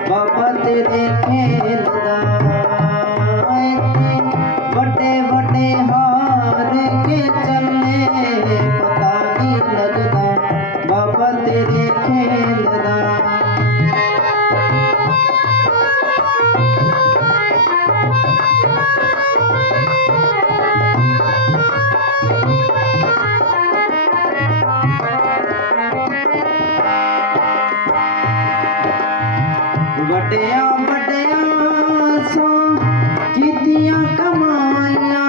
बाबा तेरे खेल दा। बड़े बड़े हार के चले पता नहीं लगता, बाबा तेरे खेल दा। बड़िया बड़िया सो कीतियां कमाइया,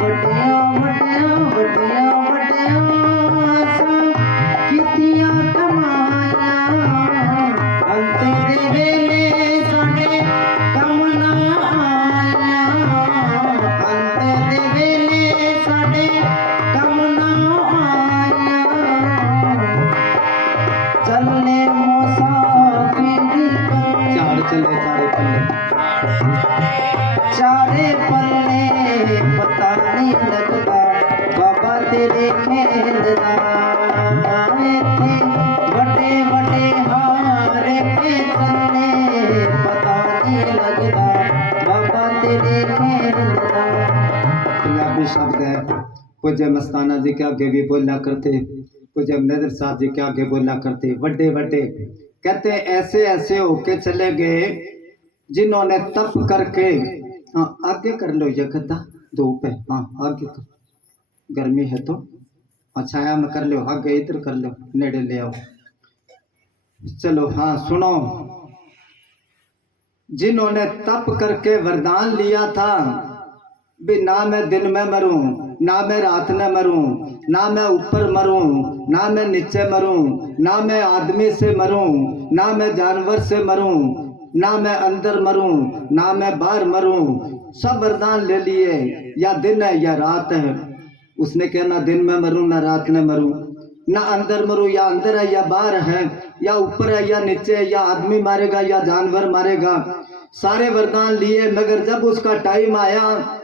बड़िया बड़िया बड़िया बड़िया सो कीतियां कमाइया। अंत दे वेले साडे कम ना आया, अंत दे वेले साडे कम ना आया। चलने मुसाफिरी चार चले चारे पल्ले, चारे पल्ले पता नहीं लगता, बाबा तेरे खेल दा। थे बड़े बड़े हार के चले पता नहीं लगता, बाबा तेरे खेल दा। पंजाबी शब्द है। पूज्य मस्ताना जी के आगे भी बोला करते, पूज्य नजर साहब जी के आगे बोला करते, बड़े बड़े कहते ऐसे ऐसे होके चले गए जिन्होंने तप करके। हाँ आगे कर लो, ये गद्दा धूप है, हाँ आगे कर, गर्मी है तो छाया में कर लो, आगे इधर कर लो, नेड़े ले आओ। चलो हाँ सुनो, जिन्होंने तप करके वरदान लिया था भी ना मैं दिन में मरूं, ना मैं रात में मरूं, ना मैं ऊपर मरूं, ना मैं नीचे मरूं, ना मैं आदमी से मरूं, ना मैं जानवर से मरूं, ना मैं अंदर मरूं, ना मैं बाहर मरूं। सब वरदान ले लिए, या दिन है या रात है। उसने कहा ना दिन में मरूं ना रात में मरूं, ना अंदर मरूं या अंदर है या बाहर है, या ऊपर है या नीचे है, या आदमी मारेगा या जानवर मारेगा। सारे वरदान लिए, मगर जब उसका टाइम आया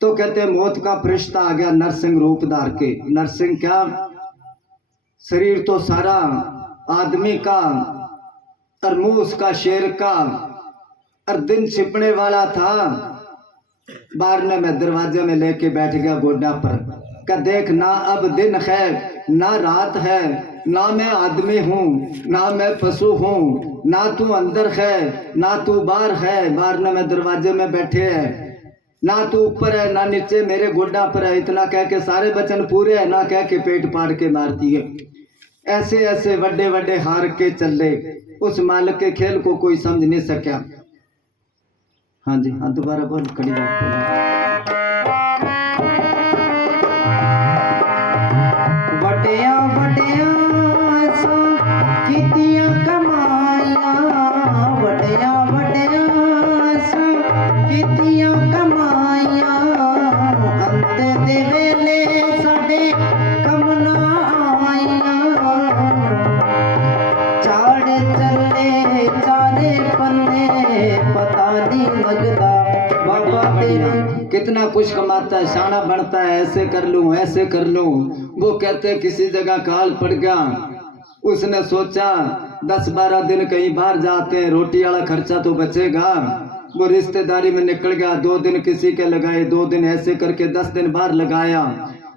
तो कहते मौत का फरिश्ता आ गया नरसिंह रूप धार के। नरसिंह क्या, शरीर तो सारा आदमी का और मुंह उसका शेर का, और दिन छिपने वाला था। बारने में दरवाजे में लेके बैठ गया गोडा पर, का देख ना अब दिन है ना रात है, ना मैं आदमी हूँ ना मैं पशु हूँ, ना तू अंदर है ना तू बाहर है। बारने में दरवाजे में बैठे है, ना तू ऊपर है ना नीचे, मेरे गोडा पर है। इतना कह के सारे वचन पूरे है, ना कह के पेट फाड़ के मारती है। ऐसे ऐसे बड़े बड़े हार के चले, उस मालिक के खेल को कोई समझ नहीं सका। हाँ जी हाँ दोबारा बोल, कड़ी बात बड़िया बड़िया सा कीतियां दे वेले साडे कम ना आईया चाड़ चले चारे पन्ने पता नहीं लगदा बाबा तेरे। कितना कुछ कमाता है, शाना बनता है, ऐसे कर लूं ऐसे कर लूं। वो कहते किसी जगह काल पड़ गया, उसने सोचा 10-12 दिन कहीं बाहर जाते हैं, रोटी वाला खर्चा तो बचेगा। वो रिश्तेदारी में निकल गया, 2 दिन किसी के लगाए, 2 दिन ऐसे करके 10 दिन बाहर लगाया।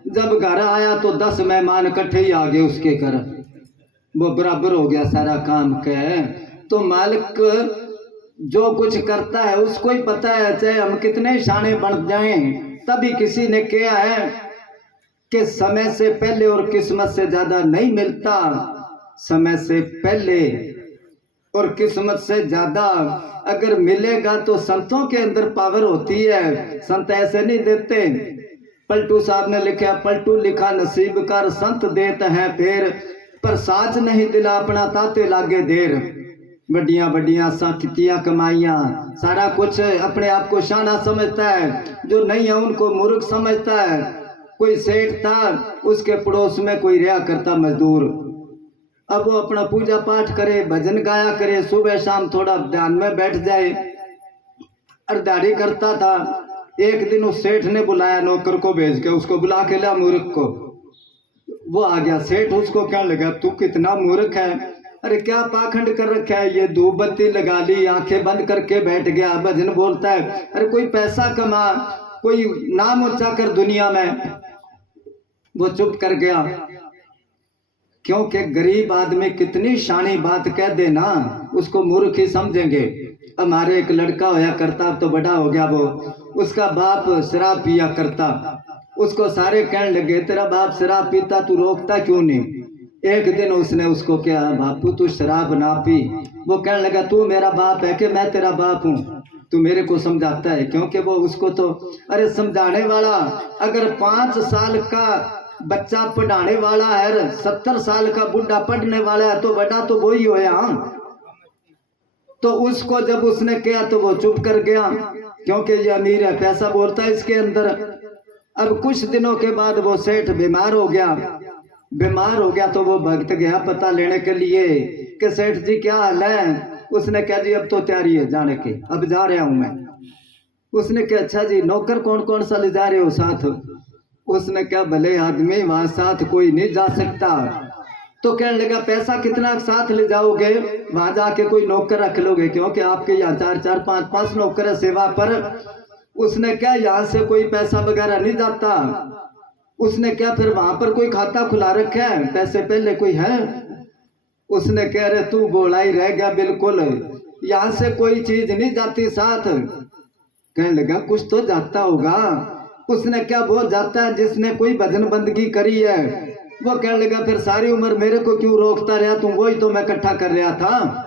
जब घर आया तो 10 मेहमान इकट्ठे ही आ गए उसके घर। वो बराबर हो गया सारा काम के। तो मालिक जो कुछ करता है उसको ही पता है, चाहे हम कितने शाने बन जाएं। तभी किसी ने कहा है कि समय से पहले और किस्मत से ज्यादा नहीं मिलता। समय से पहले और किस्मत से ज्यादा अगर मिलेगा तो संतों के अंदर पावर होती है। संत ऐसे नहीं देते। पलटू साहब ने लिखा, पलटू लिखा नसीब कर संत देते हैं फेर, पर साच नहीं दिला अपना ताते लागे देर। बड़िया बड़िया साखितियां कमाइयां, सारा कुछ अपने आप को शाना समझता है, जो नहीं है उनको मूर्ख समझता है। कोई सेठ था, उसके पड़ोस में कोई रहा करता मजदूर। अब वो अपना पूजा पाठ करे, भजन गाया करे, सुबह शाम थोड़ा ध्यान में बैठ जाए, अर्धाड़ी करता था। एक दिन उस सेठ ने बुलाया, नौकर को भेज के उसको बुला के ला मूर्ख को। वो आ गया। सेठ उसको कहने लगा, तू कितना मूर्ख है, अरे क्या पाखंड कर रखा है, ये धूप बत्ती लगा ली, आंखें बंद करके बैठ गया, भजन बोलता है। अरे कोई पैसा कमा, कोई नाम ऊंचा कर दुनिया में। वो चुप कर गया, क्योंकि गरीब आदमी कितनी शानी बात कह देना उसको मूर्ख ही समझेंगे। हमारे एक लड़का होया करता, अब तो बड़ा हो गया वो, उसका बाप शराब पिया करता। उसको सारे कहने लगे, तेरा बाप शराब पीता, तू रोकता क्यों नहीं। एक दिन उसने उसको कहा, बापू तू शराब ना पी। वो कहने लगा, तू मेरा बाप है कि मैं तेरा बाप हूँ, तू मेरे को समझाता है। क्योंकि वो उसको तो अरे समझाने वाला, अगर 5 साल का बच्चा पढ़ाने वाला है, 70 साल का बुढ़ा पढ़ने वाला है, तो बड़ा तो वही होया। तो उसको जब उसने किया तो वो चुप कर गया, क्योंकि ये अमीर है, पैसा बोलता है इसके अंदर। अब कुछ दिनों के बाद वो सेठ बीमार हो गया। बीमार हो गया तो वो भक्त गया पता लेने के लिए कि सेठ जी क्या हाल है। उसने कहा, जी अब तो तैयारी है जाने की, अब जा रहा हूं मैं। उसने कहा, अच्छा जी, नौकर कौन कौन सा ले जा रहे हो साथ। उसने कहा, भले आदमी, वहां साथ कोई नहीं जा सकता। तो कहने लगा, पैसा कितना साथ ले जाओगे, वहां जाके कोई नौकर रख लोगे, क्योंकि आपके यहाँ 4-4, 5-5 नौकर है सेवा पर। उसने क्या, यहाँ से कोई पैसा वगैरह नहीं जाता। उसने क्या, फिर वहां पर कोई खाता खुला रखा है, पैसे पहले कोई है। उसने कह रहे, तू बोला ही रह गया बिल्कुल, यहाँ से कोई चीज नहीं जाती साथ। कहने लगा, कुछ तो जाता होगा। उसने क्या, वो जाता है जिसने कोई भजन बंदगी करी है। वो कहने लगा, फिर सारी उम्र मेरे को क्यों रोकता रहा तू, वही तो मैं इकट्ठा कर रहा था।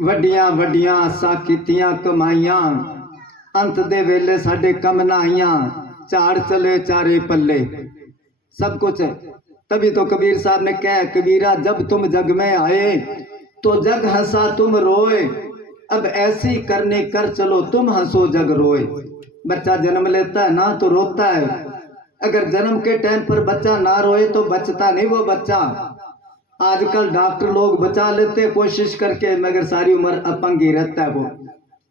वड्डियां वड्डियां साकितियां कमाइयां, अंत दे वेले साडे कम ना आईयां, चार चले चारे पल्ले, सब कुछ। तभी तो कबीर साहब ने कहा, कबीरा जब तुम जग में आए तो जग हंसा तुम रोए, अब ऐसी करने कर चलो तुम हंसो जग रोए। बच्चा जन्म लेता है ना तो रोता है, अगर जन्म के टाइम पर बच्चा ना रोए तो बचता नहीं वो बच्चा। आजकल डॉक्टर लोग बचा लेते कोशिश करके, मगर सारी उम्र अपंग ही रहता है वो।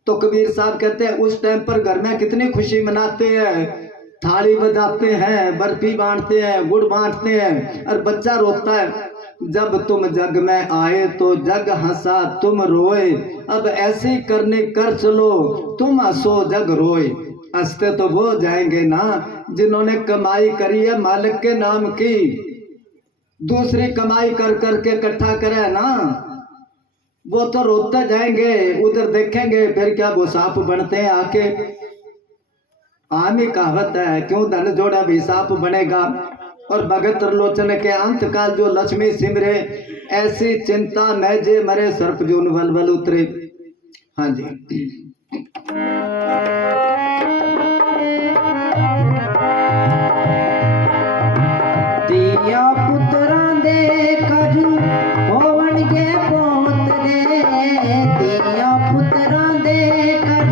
तो कबीर साहब कहते हैं, उस टाइम पर घर में कितनी खुशी मनाते हैं, थाली बजाते हैं, बर्फी बांटते हैं, गुड़ बांटते हैं, और बच्चा रोता है। जब तुम जग में आए तो जग हंसा तुम रोए, अब ऐसे करने कर चलो तुम हंसो जग रोए। हंसते तो वो जाएंगे ना जिन्होंने कमाई करी है मालिक के नाम की, दूसरी कमाई कर करके इकट्ठा करे ना, वो तो रोते जाएंगे। उधर देखेंगे फिर क्या वो सांप बनते हैं आके। आम ही कहावत है, क्यों धन जोड़ा भी सांप बनेगा। और भगत त्रिलोचन के अंत काल जो लक्ष्मी सिमरे, ऐसी चिंता में जे मरे सर्प जून वल उतरे। हाँ जी। दिया पुत्रां दे कर होवन के पोतरे, दिया पुत्रां दे कर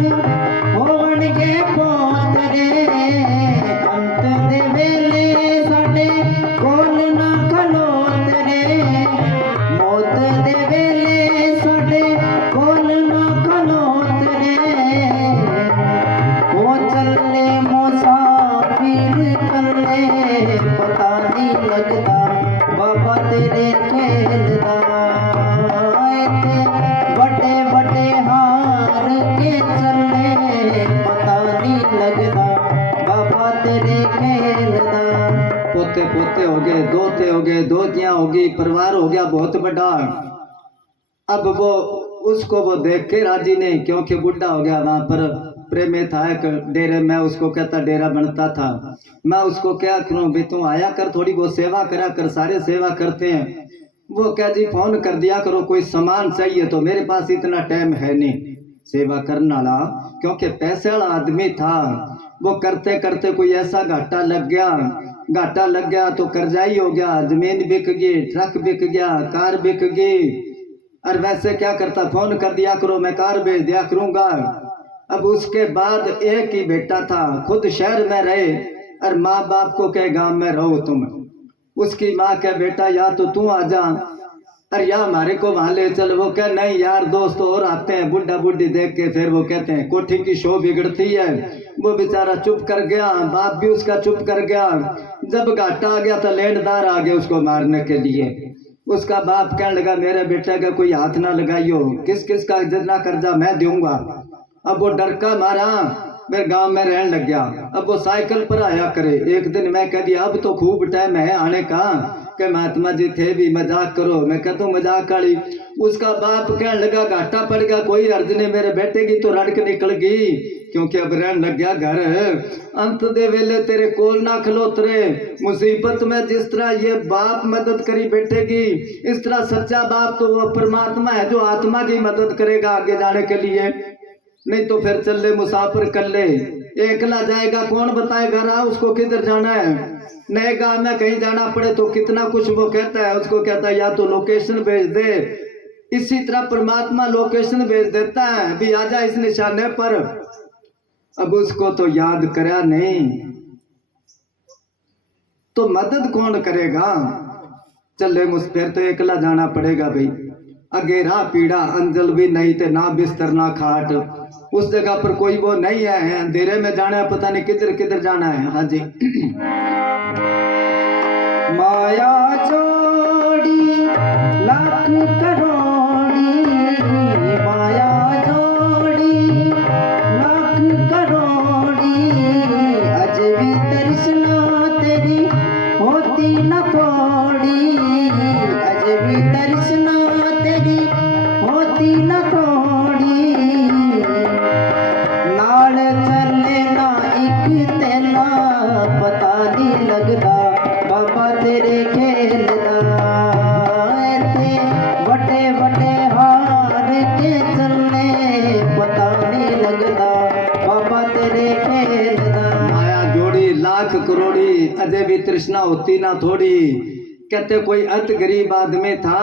होवन के पोतरे, खेलदा। पोते पोते हो गए, दोते हो गए, दोतियां होगी, परिवार हो गया बहुत बड़ा। अब वो उसको वो देख के राजी नहीं, क्योंकि बुढ़ा हो गया। वहां पर प्रेमी था एक डेरे में, उसको कहता डेरा बनता था। मैं उसको क्या करूं भी, तू आया कर, थोड़ी बहुत सेवा करा कर, सारे सेवा करते हैं। वो क्या जी फोन कर दिया करो, कोई सामान चाहिए तो, मेरे पास इतना टाइम है नहीं सेवा करने वाला, क्योंकि पैसे वाला आदमी था। वो करते करते कोई ऐसा घाटा लग गया, घाटा लग गया तो कर्जाई हो गया, जमीन बिक गई, ट्रक बिक गया, कार बिक गई। और वैसे क्या करता, फोन कर दिया करो, मैं कार भेज दिया करूंगा। अब उसके बाद एक ही बेटा था, खुद शहर में रहे और माँ बाप को कहे गांव में रहो तुम। उसकी माँ कहे बेटा या तो तू आ जा और या हमारे को वहां ले चल। वो कहे नहीं यार, दोस्त और आते हैं, बुढ़ा बुढ़ी देख के फिर वो कहते हैं कोठी की शो बिगड़ती है। वो बेचारा चुप कर गया, बाप भी उसका चुप कर गया। जब घाटा आ गया तो लेनदार आ गए उसको मारने के लिए। उसका बाप कहने लगा मेरे बेटे का कोई हाथ ना लगाइयो, किस किस का जितना कर्जा मैं दूंगा। अब वो डर का मारा मेरे गांव में रहने लग गया। अब वो साइकिल पर आया करे। एक दिन मैं कह दिया अब तो खूब टाइम है आने का, कि महात्मा जी थे भी मजाक करो। मैं कहता हूँ मजाक काली। उसका बाप कहने लगा घाटा पड़ गया, कोई अर्ज नहीं, मेरे बेटे की तो रड़क निकल गई, क्योंकि अब रहने लग गया घर। अंत दे वेले तेरे कोल ना खलोतरे, मुसीबत में जिस तरह ये बाप मदद करी बेटे की, इस तरह सच्चा बाप तो वो परमात्मा है जो आत्मा की मदद करेगा आगे जाने के लिए। नहीं तो फिर चल मुसाफिर कर ले, एकला जाएगा कौन बताएगा रहा उसको किधर जाना है। नए गांव में कहीं जाना पड़े तो कितना कुछ वो कहता है, उसको कहता है या तो लोकेशन भेज दे। इसी तरह परमात्मा लोकेशन भेज देता है भी आजा इस निशाने पर। अब उसको तो याद करा नहीं तो मदद कौन करेगा। चले फिर तो एकला जाना पड़ेगा भाई। अगे राह पीड़ा, अंजल भी नहीं थे, ना बिस्तर ना खाट। उस जगह पर कोई वो नहीं है, अंधेरे में जाना है, पता नहीं किधर किधर जाना है। हाँ जी। माया जोड़ी लाख करोड़ी, माया जोड़ी लाख करोड़ी, अज भी तरिसना तेरी होती न थोड़ी, अज भी तरिसना तेरी होती न थोड़ी। नाल चले ना एक तेला पता नहीं लगदा, बाबा तेरे खेलदा। थे बटे बटे हार के चलने पता नहीं लगदा, बाबा तेरे खेलदा। माया जोड़ी लाख करोड़ी, अजय भी तृष्णा होती ना थोड़ी। कहते कोई अत गरीब आदमी था,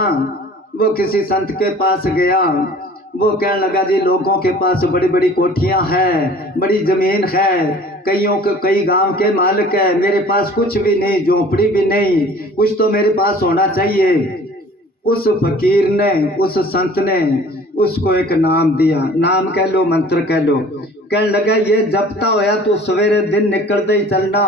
वो किसी संत के पास गया। वो कहने लगा जी लोगों के पास बड़ी बड़ी कोठियां हैं, बड़ी जमीन है, कईयों के कई गांव के मालिक है, मेरे पास कुछ भी नहीं, झोपड़ी भी नहीं, कुछ तो मेरे पास होना चाहिए। उस फकीर ने, उस संत ने उसको एक नाम दिया, नाम कह लो मंत्र कह लो। कहने लगा ये जपता होया तो सवेरे दिन निकलते ही चलना,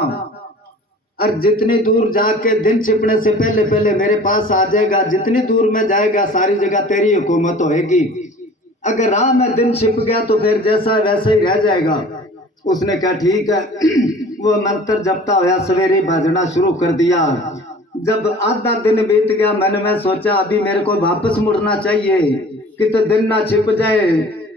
और जितनी दूर जाके दिन छिपने से पहले पहले मेरे पास आ जाएगा। जितनी दूर में जाएगा सारी जगह तेरी हुकूमत होएगी। अगर राह में दिन छिप गया तो फिर जैसा वैसा ही रह जाएगा। उसने कहा ठीक है। वो मंत्र जपता होया सवेरे भजना शुरू कर दिया। जब आधा दिन बीत गया, मन में सोचा अभी मेरे को वापस मुड़ना चाहिए कि तो दिन ना छिप जाए।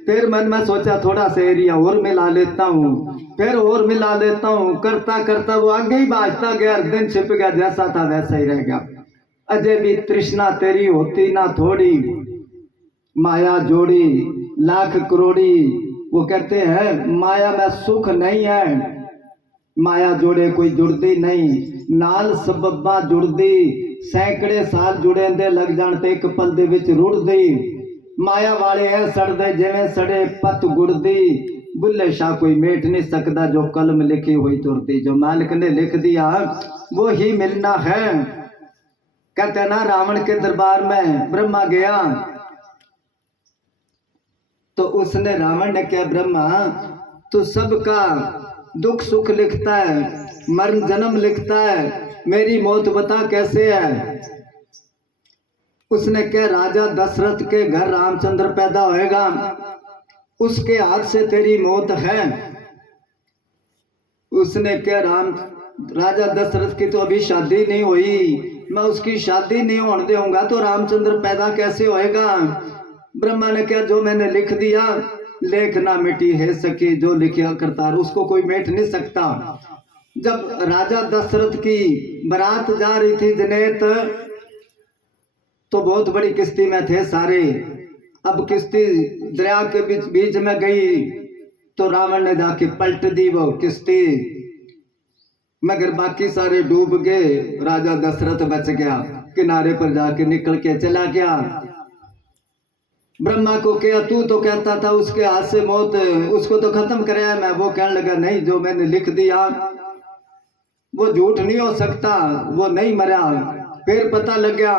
फिर मन में सोचा थोड़ा सा एरिया और मिला लेता हूँ, फिर और मिला लेता हूँ। करता करता वो आगे ही भाजता गया, दिन छिप गया, जैसा था वैसा ही रह गया। अजय भी तृष्णा तेरी होती ना थोड़ी, माया जोड़ी लाख करोड़ी। वो कहते हैं माया में सुख नहीं है, माया जोड़े कोई जुड़ती नहीं, नाल सबब्बा जुड़दी, सैकड़े साल जुड़े दे लग जान ते एक पल दे विच रुड़दी। माया वाले है सड़दे जिवें सड़े पत गुड़दी, बुल्ले शाह कोई मेट नहीं सकता, जो कलम लिखी हुई तुरती। जो मालिक ने लिख दिया वो ही मिलना है। कहते ना रावण के दरबार में ब्रह्मा गया तो उसने, रावण ने क्या ब्रह्मा तू सबका दुख सुख लिखता है, मरण जन्म लिखता है, मेरी मौत बता कैसे है। उसने क्या राजा दशरथ के घर रामचंद्र पैदा होएगा, उसके हाथ से तेरी मौत है। उसने क्या राजा दशरथ की तो अभी शादी नहीं हुई, मैं उसकी शादी नहीं होने दूंगा तो रामचंद्र पैदा कैसे होएगा। ब्रह्मा ने कहा जो मैंने लिख दिया, लेख ना मिटी है सके, जो लिखा करतार उसको कोई मिट नहीं सकता। जब राजा दशरथ की बारात जा रही थी जनेत, तो बहुत बड़ी किश्ती में थे सारे। अब किश्ती दरिया के बीच में गई तो रावण ने जाके पलट दी वो किश्ती, मगर बाकी सारे डूब गए। राजा दशरथ बच गया, किनारे पर जाके निकल के चला गया। ब्रह्मा को क्या तू तो कहता था उसके हाथ से मौत, उसको तो खत्म कराया मैं। वो कहने लगा नहीं, जो मैंने लिख दिया वो झूठ नहीं हो सकता, वो नहीं मरा। फिर पता लग गया,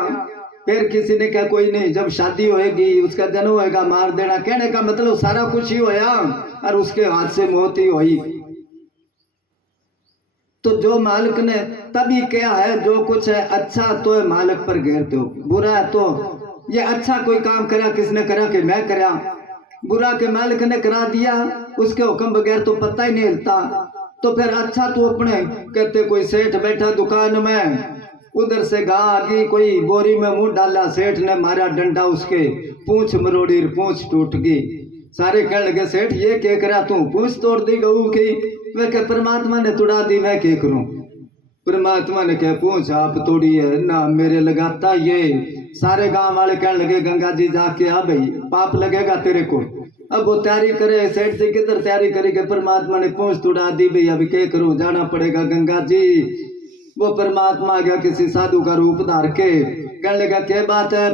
फिर किसी ने कहा कोई नहीं, जब शादी होएगी उसका जन्म होएगा मार देना। कहने का मतलब सारा कुछ ही होया और उसके हाथ से मौत ही हुई। तो जो मालिक ने तभी क्या है, जो कुछ है अच्छा तो है मालिक पर घेर दो, बुरा है तो ये अच्छा कोई काम करा किसने करा कि मैं करा, बुरा के मालिक ने करा दिया, उसके हुक्म बगैर तो पता ही नहीं हिलता। तो फिर अच्छा तो अपने कहते कोई सेठ बैठा दुकान में, उधर से गा आ गई, कोई बोरी में मुंह डाला, सेठ ने मारा डंडा, उसके पूंछ मरोड़ी, पूंछ टूट गई। सारे कह लगे सेठ ये क्या करा तू, पूंछ तोड़ दी गऊ की। वे कह परमात्मा ने तुड़ा दी, मैं क्या करूं। परमात्मा ने कहा पूंछ आप तोड़ी है ना मेरे लगाता ये। सारे गांव वाले कहने लगे गंगा जी जाके आ भाई, पाप लगेगा तेरे को। अब वो तैयारी करे, सेठ जी किधर तैयारी करेगी, परमात्मा ने पूंछ तुड़ा दी भाई, अभी क्या करूं, जाना पड़ेगा गंगा जी। वो परमात्मा आ गया किसी साधु का रूप धार के, कहने लगा क्या बात है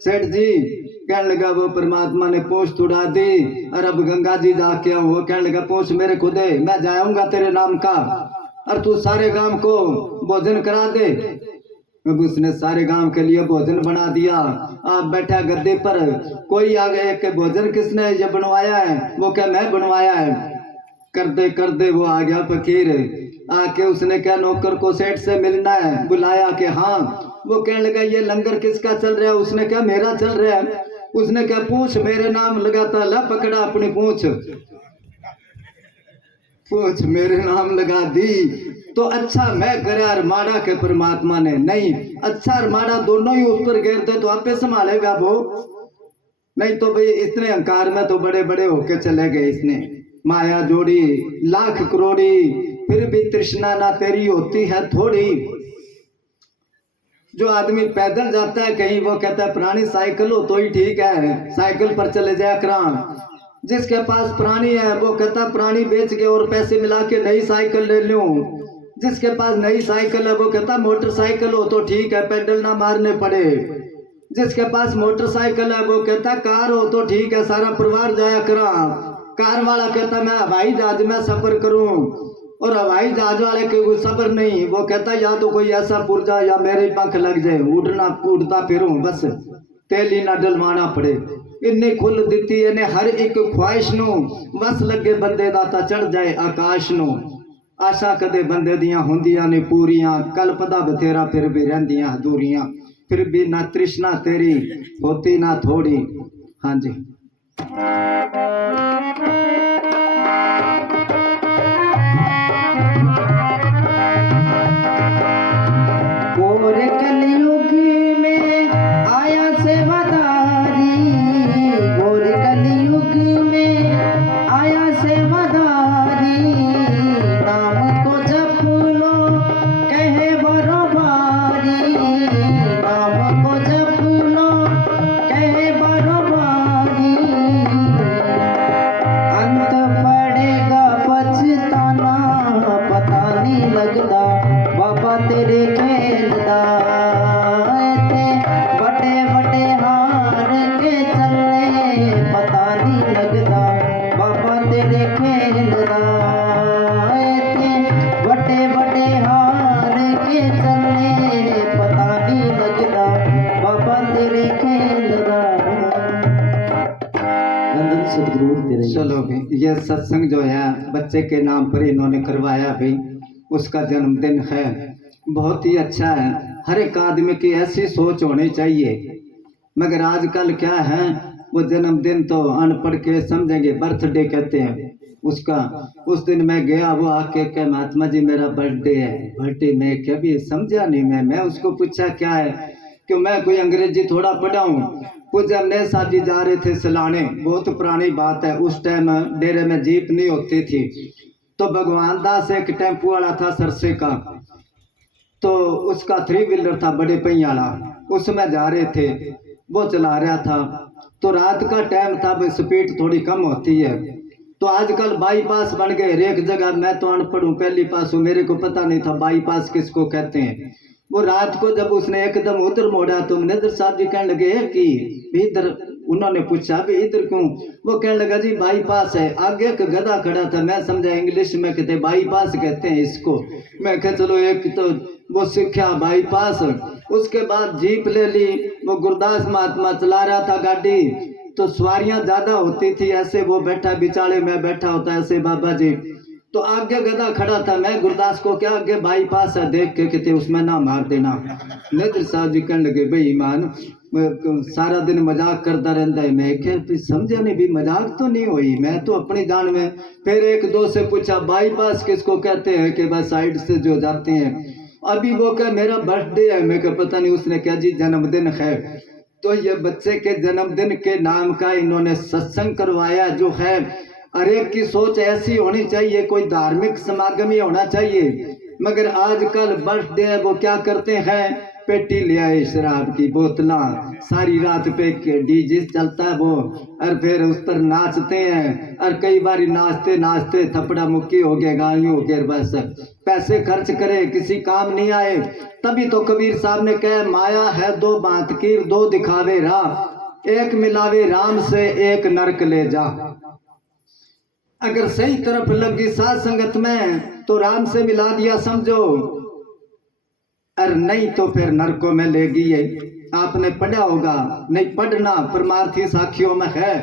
सेठ जी। कहने लगा वो परमात्मा ने पूंछ तुड़ा दी और अब गंगा जी जाके आओ। वो कहने लगा पूंछ मेरे को दे, मैं जाऊंगा तेरे नाम का, और तू सारे गांव को भोजन करा दे। अब उसने सारे गांव के लिए भोजन बना दिया। आप बैठा गद्दे पर, कोई आ गया कि भोजन किसने ये बनवाया है, वो क्या मैं बनवाया है। कर दे वो आ गया फकीर, आके उसने क्या नौकर को सेठ से मिलना है, बुलाया कि हाँ। वो कहने लगा ये लंगर किसका चल रहा है, उसने क्या मेरा चल रहा है। उसने क्या पूछ मेरे नाम लगाता, ला पकड़ा अपनी पूछ मेरे नाम लगा दी। तो अच्छा मैं करे और माड़ा के परमात्मा ने नहीं, अच्छा और माड़ा दोनों ही उस पर गिरते तो आपे संभालेगा वो, नहीं तो भाई इतने अहंकार में तो बड़े बड़े होके चले गए। इसने माया जोड़ी लाख करोड़ी, फिर भी तृष्णा ना तेरी होती है थोड़ी। जो आदमी पैदल जाता है कहीं, वो कहता है पुरानी साइकिल हो तो ही ठीक है, साइकिल पर चले जाया करा। जिसके पास पुरानी है वो कहता पुरानी बेच के और पैसे मिला के नई साइकिल ले लूं। जिसके पास नई साइकिल है वो कहता मोटरसाइकिल हो तो ठीक है, पैडल ना मारने पड़े। जिसके पास मोटरसाइकिल है वो कहता कार हो तो ठीक है, सारा परिवार जाया करा। कार वाला कहता मैं हवाई जहाज में सफर करूं, और हवाई जहाज वाले के कोई सफर नहीं, वो कहता या तो कोई ऐसा पुर्जा या मेरे पंख लग जाए, उड़ता फिरूं, बस तेल ही ना डलवाना पड़े। इन्ने खुल दिती इन्हें हर एक ख्वाहिश नू, बस लगे बंदे दा ता चढ़ जाए आकाश नू। आशा कदे बंदे दियां हुंदियां ने पूरियां, कल्पदा बथेरा फिर भी रहंदियां अधूरियां, फिर भी ना तृष्णा तेरी होती ना थोड़ी। हाँ जी। गोरे कलयुग में आया सेवादारी, गोरे कलयुग में आया सेवादारी। नाम तो जप लो कहे बरोबारी, नाम तो जप लो कहे बरोबारी। अंत पड़ेगा पछताना, पता नहीं लगता बाबा तेरे खेलदा। बड़े बड़े हार के चले, पता नहीं लगता बाबा तेरे खेलदा। बड़े बड़े हार के चले, पता नहीं लगता बाबा तेरे खेलदा। सतगुरु तेरे। चलो भाई, ये सत्संग जो है बच्चे के नाम पर इन्होंने करवाया भाई, उसका जन्मदिन है, बहुत ही अच्छा है। हर एक आदमी की ऐसी सोच होनी चाहिए, मगर आजकल क्या है, वो जन्मदिन तो अनपढ़ के समझेंगे बर्थडे कहते हैं, उसका। उस दिन मैं गया, वो आके कह महात्मा जी मेरा बर्थडे है। बर्थडे में क्या भी समझा नहीं मैं उसको पूछा क्या है, कि मैं कोई अंग्रेजी थोड़ा पढ़ा हूँ। कुछ हमने साहब जी जा रहे थे सलाने, बहुत पुरानी बात है, उस टाइम डेरे में जीप नहीं होती थी, तो भगवान दास एक टेम्पो वाला था सरसे का, तो उसका 3 व्हीलर था बड़े पहिया वाला, उसमें जा रहे थे, वो चला रहा था। तो रात का टाइम था, स्पीड थोड़ी कम होती है। तो आजकल बाईपास बन गए हर एक जगह। मैं तो अनपढ़ हूँ, पहली पास हूँ, मेरे को पता नहीं था बाईपास किसको कहते हैं। वो रात को जब उसने एकदम उधर मोड़ा तो मैनेजर साहब जी कहने लगे कि इधर, उन्होंने पूछा भी इधर क्यों, वो कहने लगा जी बाईपास है। आगे एक गधा खड़ा था, मैं समझा इंग्लिश में कहते बाईपास कहते हैं इसको। मैं कह चलो एक तो वो सीखा बाईपास। उसके बाद जीप ले ली, वो गुरदास महात्मा चला रहा था गाड़ी, तो सवारियां ज्यादा होती थी, ऐसे वो बैठा बिचाले में बैठा होता ऐसे बाबा जी, तो आगे गधा खड़ा था। मैं गुरदास को क्या आगे बाईपास है देख के कहते उसमें ना मार देना। नेत्र साहब जी कहने लगे भाई ईमान सारा दिन मजाक करता रहता है। मैं क्या समझा नहीं भी मजाक तो नहीं हुई, मैं तो अपनी जान में। फिर एक दो से पूछा बाईपास किसको कहते हैं, कि बस साइड से जो जाते हैं। अभी वो क्या मेरा बर्थडे है, मैं क्या पता नहीं। उसने क्या जी जन्मदिन है, तो ये बच्चे के जन्मदिन के नाम का इन्होंने सत्संग करवाया जो है। हर एक की सोच ऐसी होनी चाहिए, कोई धार्मिक समागम ही होना चाहिए, मगर आजकल बर्थडे है वो क्या करते हैं, पेटी ले आए शराब की बोतला, सारी रात पे डीजे चलता है वो, और फिर उस पर नाचते हैं, और कई बार नाचते नाचते थपड़ा मुक्की हो गया, गाली हो गया, बस पैसे खर्च करे किसी काम नहीं आए। तभी तो कबीर साहब ने कहा माया है दो बात की, दो दिखावे राह, एक मिलावे राम से एक नरक ले जा। अगर सही तरफ लगी साथ संगत में तो राम से मिला दिया समझो, और नहीं तो फिर नरकों में ले गई है। आपने पढ़ा होगा, नहीं पढ़ना परमार्थी साखियों में है।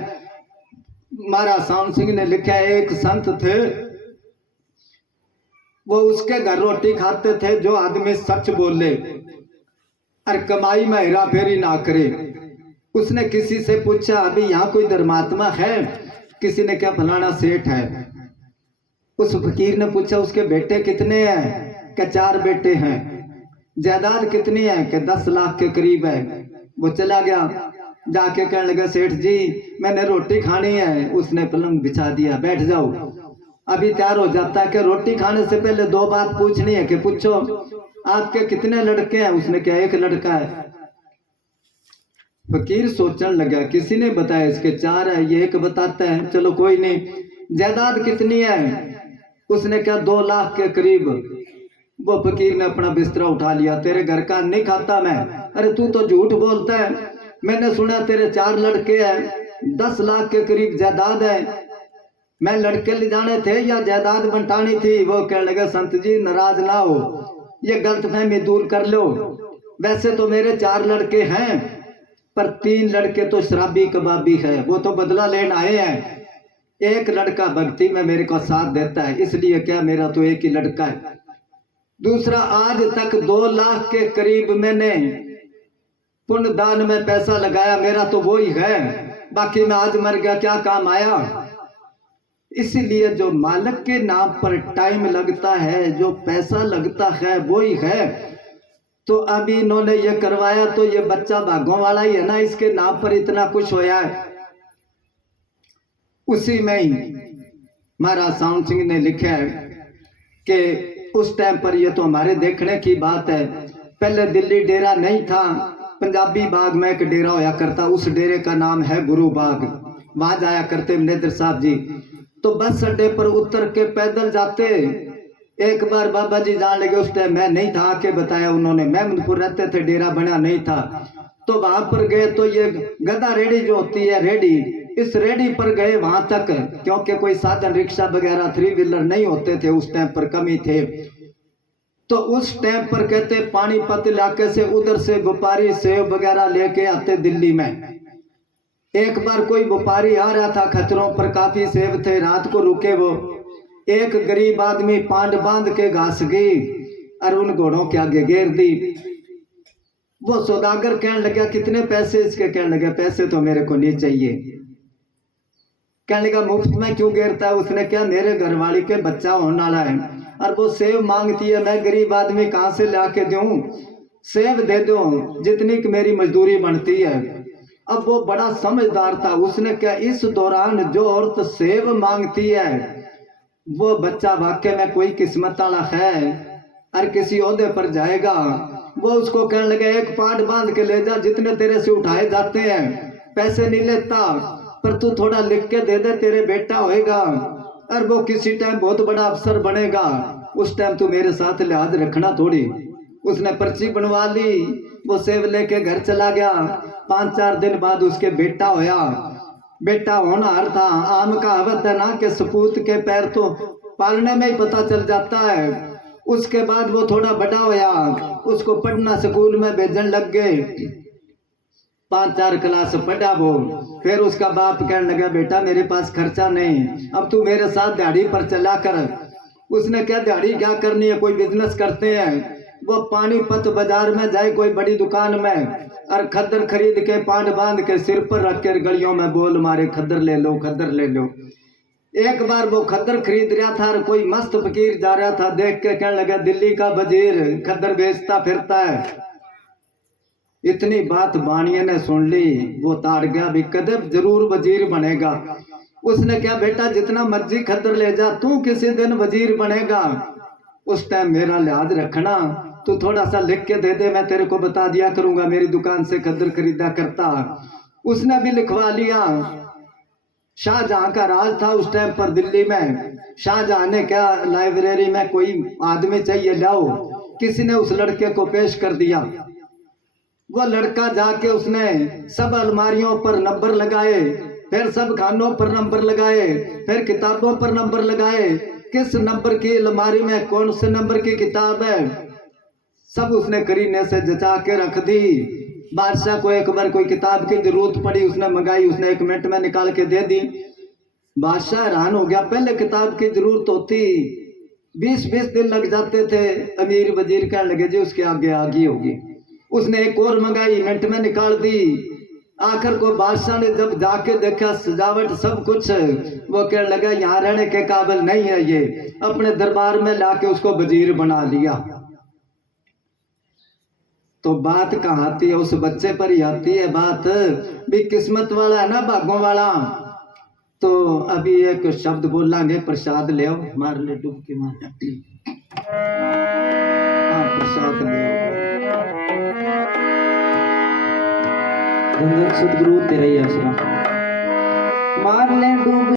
महाराज साउंड सिंह ने लिखा है, एक संत थे, वो उसके घर रोटी खाते थे जो आदमी सच बोले और कमाई में हेरा फेरी ना करे। उसने किसी से पूछा अभी यहाँ कोई धर्मात्मा है, किसी ने क्या फलाना सेठ है। उस फकीर ने पूछा उसके बेटे कितने हैं, क्या 4 बेटे हैं। जायदाद कितनी है, कि 10 लाख के करीब है। वो चला गया, जाके कहने लगा सेठ जी मैंने रोटी खानी है। उसने पलंग बिछा दिया, बैठ जाओ। अभी तैयार हो जाता है कि रोटी खाने से पहले 2 बात पूछनी है, कि पूछो आपके कितने लड़के हैं। उसने क्या 1 लड़का है। फकीर सोचने लगा, किसी ने बताया इसके 4 है, ये 1 बताता है, चलो कोई नहीं। जायदाद कितनी है, उसने क्या 2 लाख के करीब। वो फकीर ने अपना बिस्तरा उठा लिया, तेरे घर का नहीं खाता मैं। अरे तू तो झूठ बोलता है, मैंने सुना तेरे 4 लड़के हैं, 10 लाख के करीब जायदाद है। मैं लड़के ले जाने थे या जायदाद बंटानी थी। वो कहने लगा संत जी नाराज ना हो, ये गलतफहमी दूर कर लो। वैसे तो मेरे 4 लड़के हैं, पर 3 लड़के तो शराबी कबाबी है, वो तो बदला लेने आए हैं। 1 लड़का भक्ति में मेरे को साथ देता है, इसलिए क्या मेरा तो 1 ही लड़का है। दूसरा आज तक 2 लाख के करीब मैंने पुण्य दान में पैसा लगाया, मेरा तो वो ही है। बाकी मैं आज मर गया क्या काम आया। इसलिए जो मालिक के नाम पर टाइम लगता है, जो पैसा लगता है वो ही है। तो अभी इन्होंने ये करवाया तो ये बच्चा भागों वाला ही है ना, इसके नाम पर इतना कुछ होया है। उसी में ही महाराज साउंड सिंह ने लिखा है कि उस टाइम पर, ये तो हमारे देखने की बात है, पहले दिल्ली डेरा नहीं था, पंजाबी बाग में एक डेरा होया करता, उस डेरे का नाम है गुरु बाग। वहां जाया करते मनेंद्र साहब जी। तो बस अड्डे पर उतर के पैदल जाते। एक बार बाबा जी जान लगे, उस टाइम मैं नहीं था, आके बताया उन्होंने, मेमनपुर रहते थे, डेरा बना नहीं था। तो वहां पर गए तो ये गधा रेडी जो होती है रेडी, इस रेडी पर गए वहां तक, क्योंकि कोई साधन रिक्शा वगैरह 3 व्हीलर नहीं होते थे उस टाइम पर, कमी थे। तो उस टाइम पर कहते पानीपत इलाके से उधर से व्यापारी सेब वगैरह लेके आते दिल्ली में। एक बार कोई व्यापारी आ रहा था, खच्चरों पर काफी सेब थे, रात को रुके वो। एक गरीब आदमी पांड बांध के घास गई और उन घोड़ों के आगे घेर दी। वो सौदागर कहने लगा कितने पैसे इसके, कहने लगा पैसे तो मेरे को नहीं चाहिए। कहने लगा मुफ्त में क्यों घेरता है? उसने क्या, मेरे घरवाली के बच्चा होने वाला है और वो सेव मांगती है, मैं गरीब आदमी कहाँ से ला के दूं, सेव दे दो जितनी की मेरी मजदूरी बनती है। अब वो बड़ा समझदार था, उसने क्या, इस दौरान जो औरत सेव मांगती है वो बच्चा वाकई में कोई किस्मत वाला है और किसी ओहदे पर जाएगा। वो उसको कहने लगे एक पाट बांध के ले जा, जितने तेरे से उठाए जाते हैं, पैसे नहीं लेता पर तू थोड़ा लिख के दे दे, तेरे बेटा होएगा और वो किसी टाइम बहुत बड़ा अफसर बनेगा, उस टाइम तू मेरे साथ लिहाज रखना थोड़ी। उसने पर्ची बनवा ली, वो सेव लेके घर चला गया। 5-4 दिन बाद उसके बेटा होया। बेटा होनहार था। आम कहावत है ना कि सपूत के पैर तो पालने में ही पता चल जाता है। उसके बाद वो थोड़ा बड़ा होया, उसको पढ़ना स्कूल में भेजन लग गए। 5-4 क्लास पढ़ा वो। फिर उसका बाप कहने लगा बेटा मेरे पास खर्चा नहीं, अब तू मेरे साथ दिहाड़ी पर चला कर। उसने क्या, दिहाड़ी क्या करनी है, कोई बिजनेस करते हैं। वो पानीपत बाजार में जाए कोई बड़ी दुकान में और खद्दर खरीद के पाट बांध के सिर पर रख कर गलियों में बोल मारे, खद्दर ले लो, खद्दर ले लो। एक बार वो खद्दर खरीद रहा था और कोई मस्त फकीर जा रहा था, देख के कहने लगा दिल्ली का वजीर खद्दर बेचता फिरता है। इतनी बात बानिया ने सुन ली, वो ताड़ गया भी कदे जरूर वजीर बनेगा। उसने क्या, बेटा जितना मर्जी खद्दर ले जा, तू किसी दिन वजीर बनेगा, उस टाइम मेरा लिहाज रखना, तू थोड़ा सा लिख के दे दे, मैं तेरे को बता दिया करूंगा, मेरी दुकान से खद्दर खरीदा करता। उसने भी लिखवा लिया। शाहजहां का राज था उस टाइम पर दिल्ली में। शाहजहां ने क्या, लाइब्रेरी में कोई आदमी चाहिए, लाओ। किसी ने उस लड़के को पेश कर दिया। वो लड़का जाके उसने सब अलमारियों पर नंबर लगाए, फिर सब खानों पर नंबर लगाए, फिर किताबों पर नंबर लगाए, किस नंबर की अलमारी में कौन से नंबर की किताब है, सब उसने करीने से जचा के रख दी। बादशाह को एक बार कोई किताब की जरूरत पड़ी, उसने मंगाई, उसने 1 मिनट में निकाल के दे दी। बादशाह हैरान हो गया, पहले किताब की जरूरत होती 20-20 दिन लग जाते थे। अमीर वजीर कहने लगे जी उसके आगे आगी होगी। उसने एक और मंगाई, मिनट में निकाल दी। आखिर को बादशाह ने जब जाके देखा सजावट सब कुछ, वो कहने लगा यहाँ रहने के काबिल नहीं है ये, अपने दरबार में लाके उसको वजीर बना लिया। तो बात कहाँ आती है, उस बच्चे पर ही आती है बात भी, किस्मत वाला है ना, भागों वाला। तो अभी एक शब्द बोलांगे, प्रसाद ले आओ, मार ले डुबकी मार। हाँ प्रसाद ले आओ। धन धन सतगुरु तेरा ही आसरा। मार ले डूब